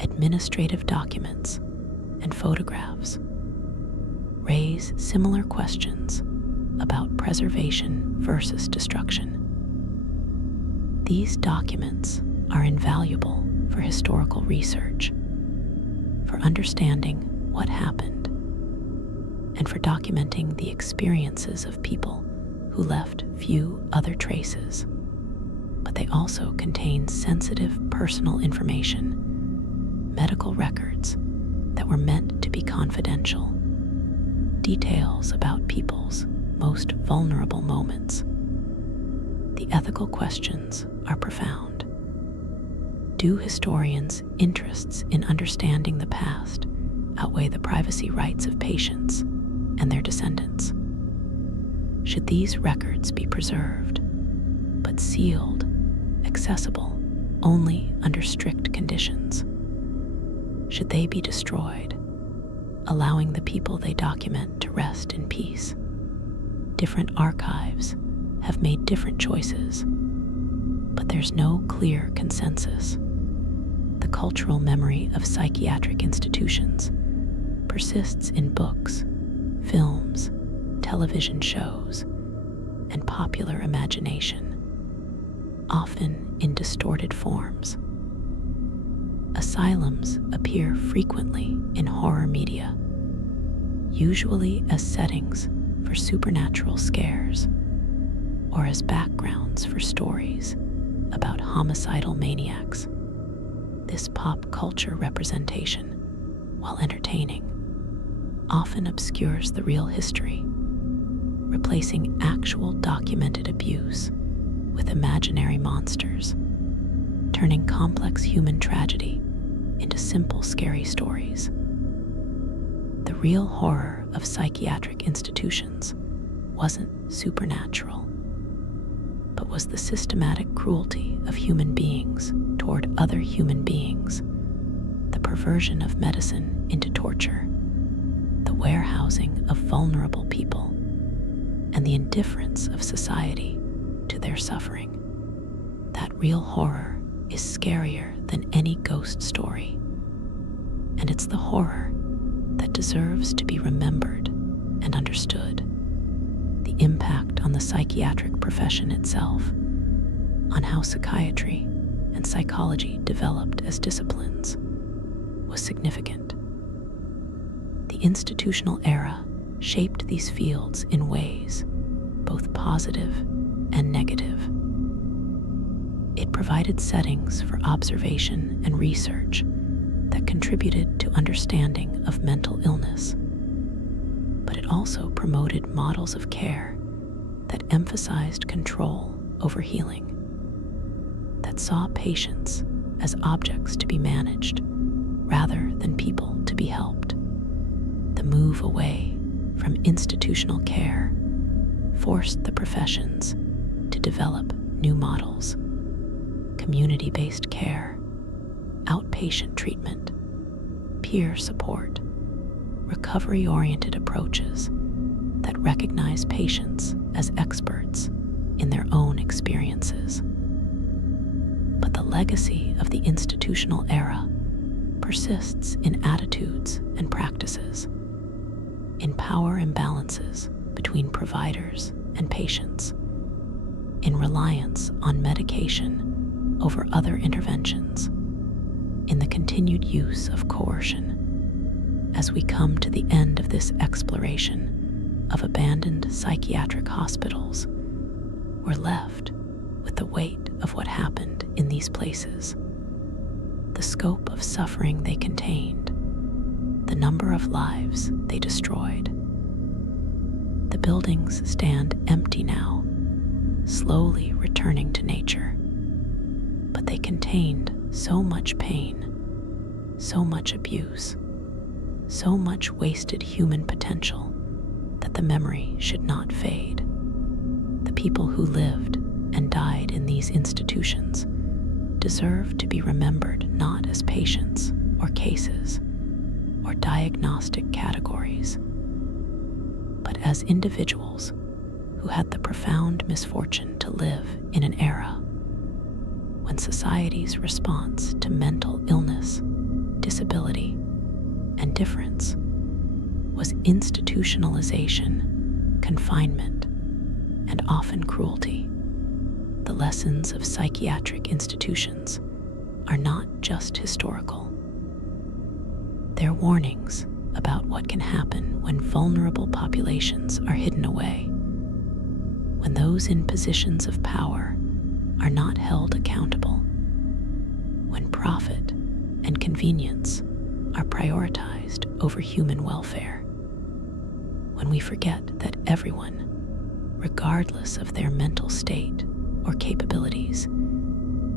administrative documents, and photographs raise similar questions about preservation versus destruction. These documents are invaluable for historical research, for understanding what happened, and for documenting the experiences of people who left few other traces. But they also contain sensitive personal information, medical records that were meant to be confidential, details about people's most vulnerable moments. The ethical questions are profound. Do historians' interests in understanding the past outweigh the privacy rights of patients and their descendants? Should these records be preserved, but sealed, accessible only under strict conditions? Should they be destroyed, allowing the people they document to rest in peace? Different archives have made different choices, but there's no clear consensus. The cultural memory of psychiatric institutions persists in books, films, television shows, and popular imagination, often in distorted forms. Asylums appear frequently in horror media, usually as settings for supernatural scares or as backgrounds for stories about homicidal maniacs. This pop culture representation, while entertaining, often obscures the real history, replacing actual documented abuse with imaginary monsters, turning complex human tragedy into simple, scary stories. The real horror of psychiatric institutions wasn't supernatural, but was the systematic cruelty of human beings toward other human beings, the perversion of medicine into torture, the warehousing of vulnerable people, and the indifference of society to their suffering. That real horror is scarier than any ghost story, and it's the horror that deserves to be remembered and understood. The impact on the psychiatric profession itself, on how psychiatry and psychology developed as disciplines, was significant. The institutional era shaped these fields in ways both positive and negative. It provided settings for observation and research that contributed to understanding of mental illness, but it also promoted models of care that emphasized control over healing, that saw patients as objects to be managed rather than people to be helped. The move away from institutional care forced the professions to develop new models: community-based care, outpatient treatment, peer support, recovery-oriented approaches that recognize patients as experts in their own experiences. But the legacy of the institutional era persists in attitudes and practices, in power imbalances between providers and patients, in reliance on medication over other interventions, in the continued use of coercion. As we come to the end of this exploration of abandoned psychiatric hospitals, we're left with the weight of what happened in these places, the scope of suffering they contained, the number of lives they destroyed. The buildings stand empty now, slowly returning to nature, but they contained so much pain, so much abuse, so much wasted human potential that the memory should not fade. The people who lived and died in these institutions deserve to be remembered not as patients or cases or diagnostic categories, but as individuals who had the profound misfortune to live in an era when society's response to mental illness, disability, and difference was institutionalization, confinement, and often cruelty. The lessons of psychiatric institutions are not just historical. They're warnings about what can happen when vulnerable populations are hidden away, when those in positions of power are not held accountable, when profit and convenience are prioritized over human welfare, when we forget that everyone, regardless of their mental state or capabilities,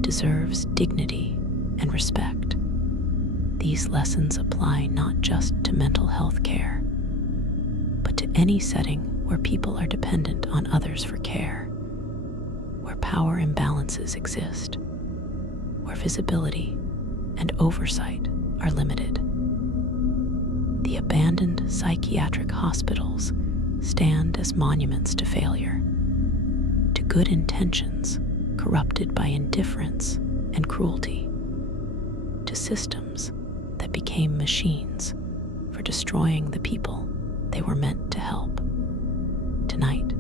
deserves dignity and respect. These lessons apply not just to mental health care, but to any setting where people are dependent on others for care, where power imbalances exist, where visibility and oversight are limited. The abandoned psychiatric hospitals stand as monuments to failure, to good intentions corrupted by indifference and cruelty, to systems that became machines for destroying the people they were meant to help. Tonight,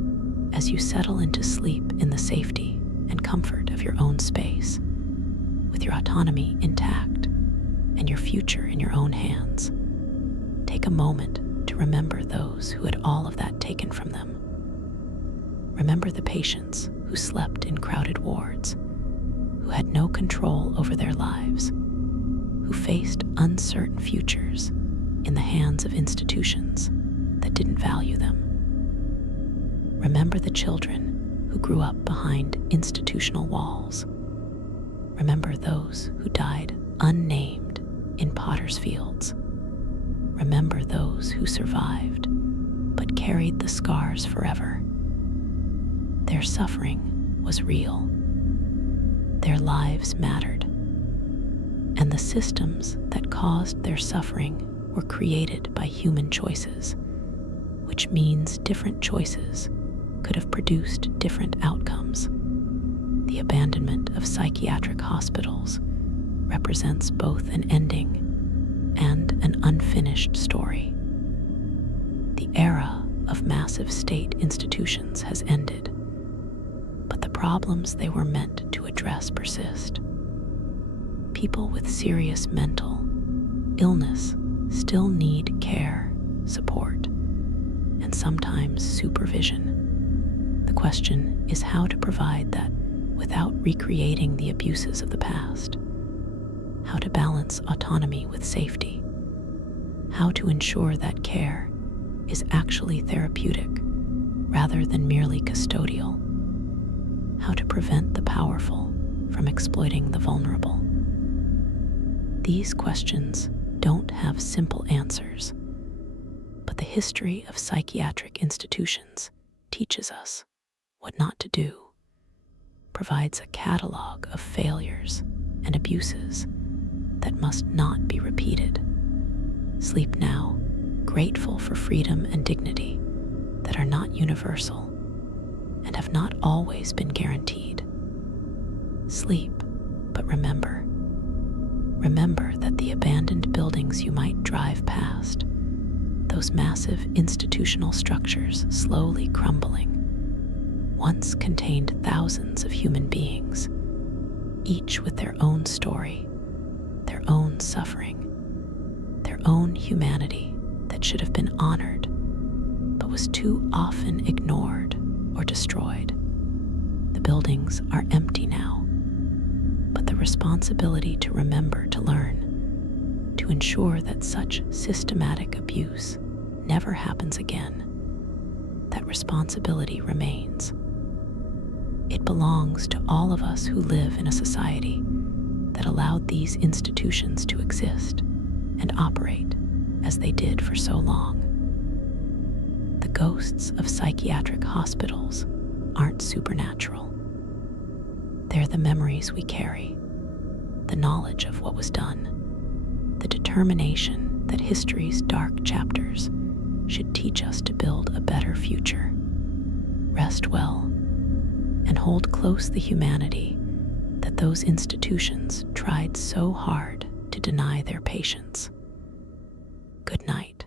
as you settle into sleep in the safety and comfort of your own space, with your autonomy intact and your future in your own hands, take a moment to remember those who had all of that taken from them. Remember the patients who slept in crowded wards, who had no control over their lives, who faced uncertain futures in the hands of institutions that didn't value them. Remember the children who grew up behind institutional walls. Remember those who died unnamed in potter's fields. Remember those who survived but carried the scars forever. Their suffering was real. Their lives mattered. And the systems that caused their suffering were created by human choices, which means different choices could have produced different outcomes. The abandonment of psychiatric hospitals represents both an ending and an unfinished story. The era of massive state institutions has ended, but the problems they were meant to address persist. People with serious mental illness still need care, support, and sometimes supervision. The question is how to provide that without recreating the abuses of the past, how to balance autonomy with safety, how to ensure that care is actually therapeutic rather than merely custodial. How to prevent the powerful from exploiting the vulnerable. These questions don't have simple answers, but the history of psychiatric institutions teaches us what not to do, provides a catalog of failures and abuses that must not be repeated. Sleep now, grateful for freedom and dignity that are not universal and have not always been guaranteed. Sleep, but remember that the abandoned buildings you might drive past, those massive institutional structures slowly crumbling, once contained thousands of human beings, each with their own story, their own suffering, their own humanity that should have been honored, but was too often ignored or destroyed. The buildings are empty now, but the responsibility to remember to learn, to ensure that such systematic abuse never happens again, that responsibility remains. It belongs to all of us who live in a society that allowed these institutions to exist and operate as they did for so long. The ghosts of psychiatric hospitals aren't supernatural. They're the memories we carry, the knowledge of what was done, the determination that history's dark chapters should teach us to build a better future. Rest well and hold close the humanity that those institutions tried so hard to deny their patients. Good night.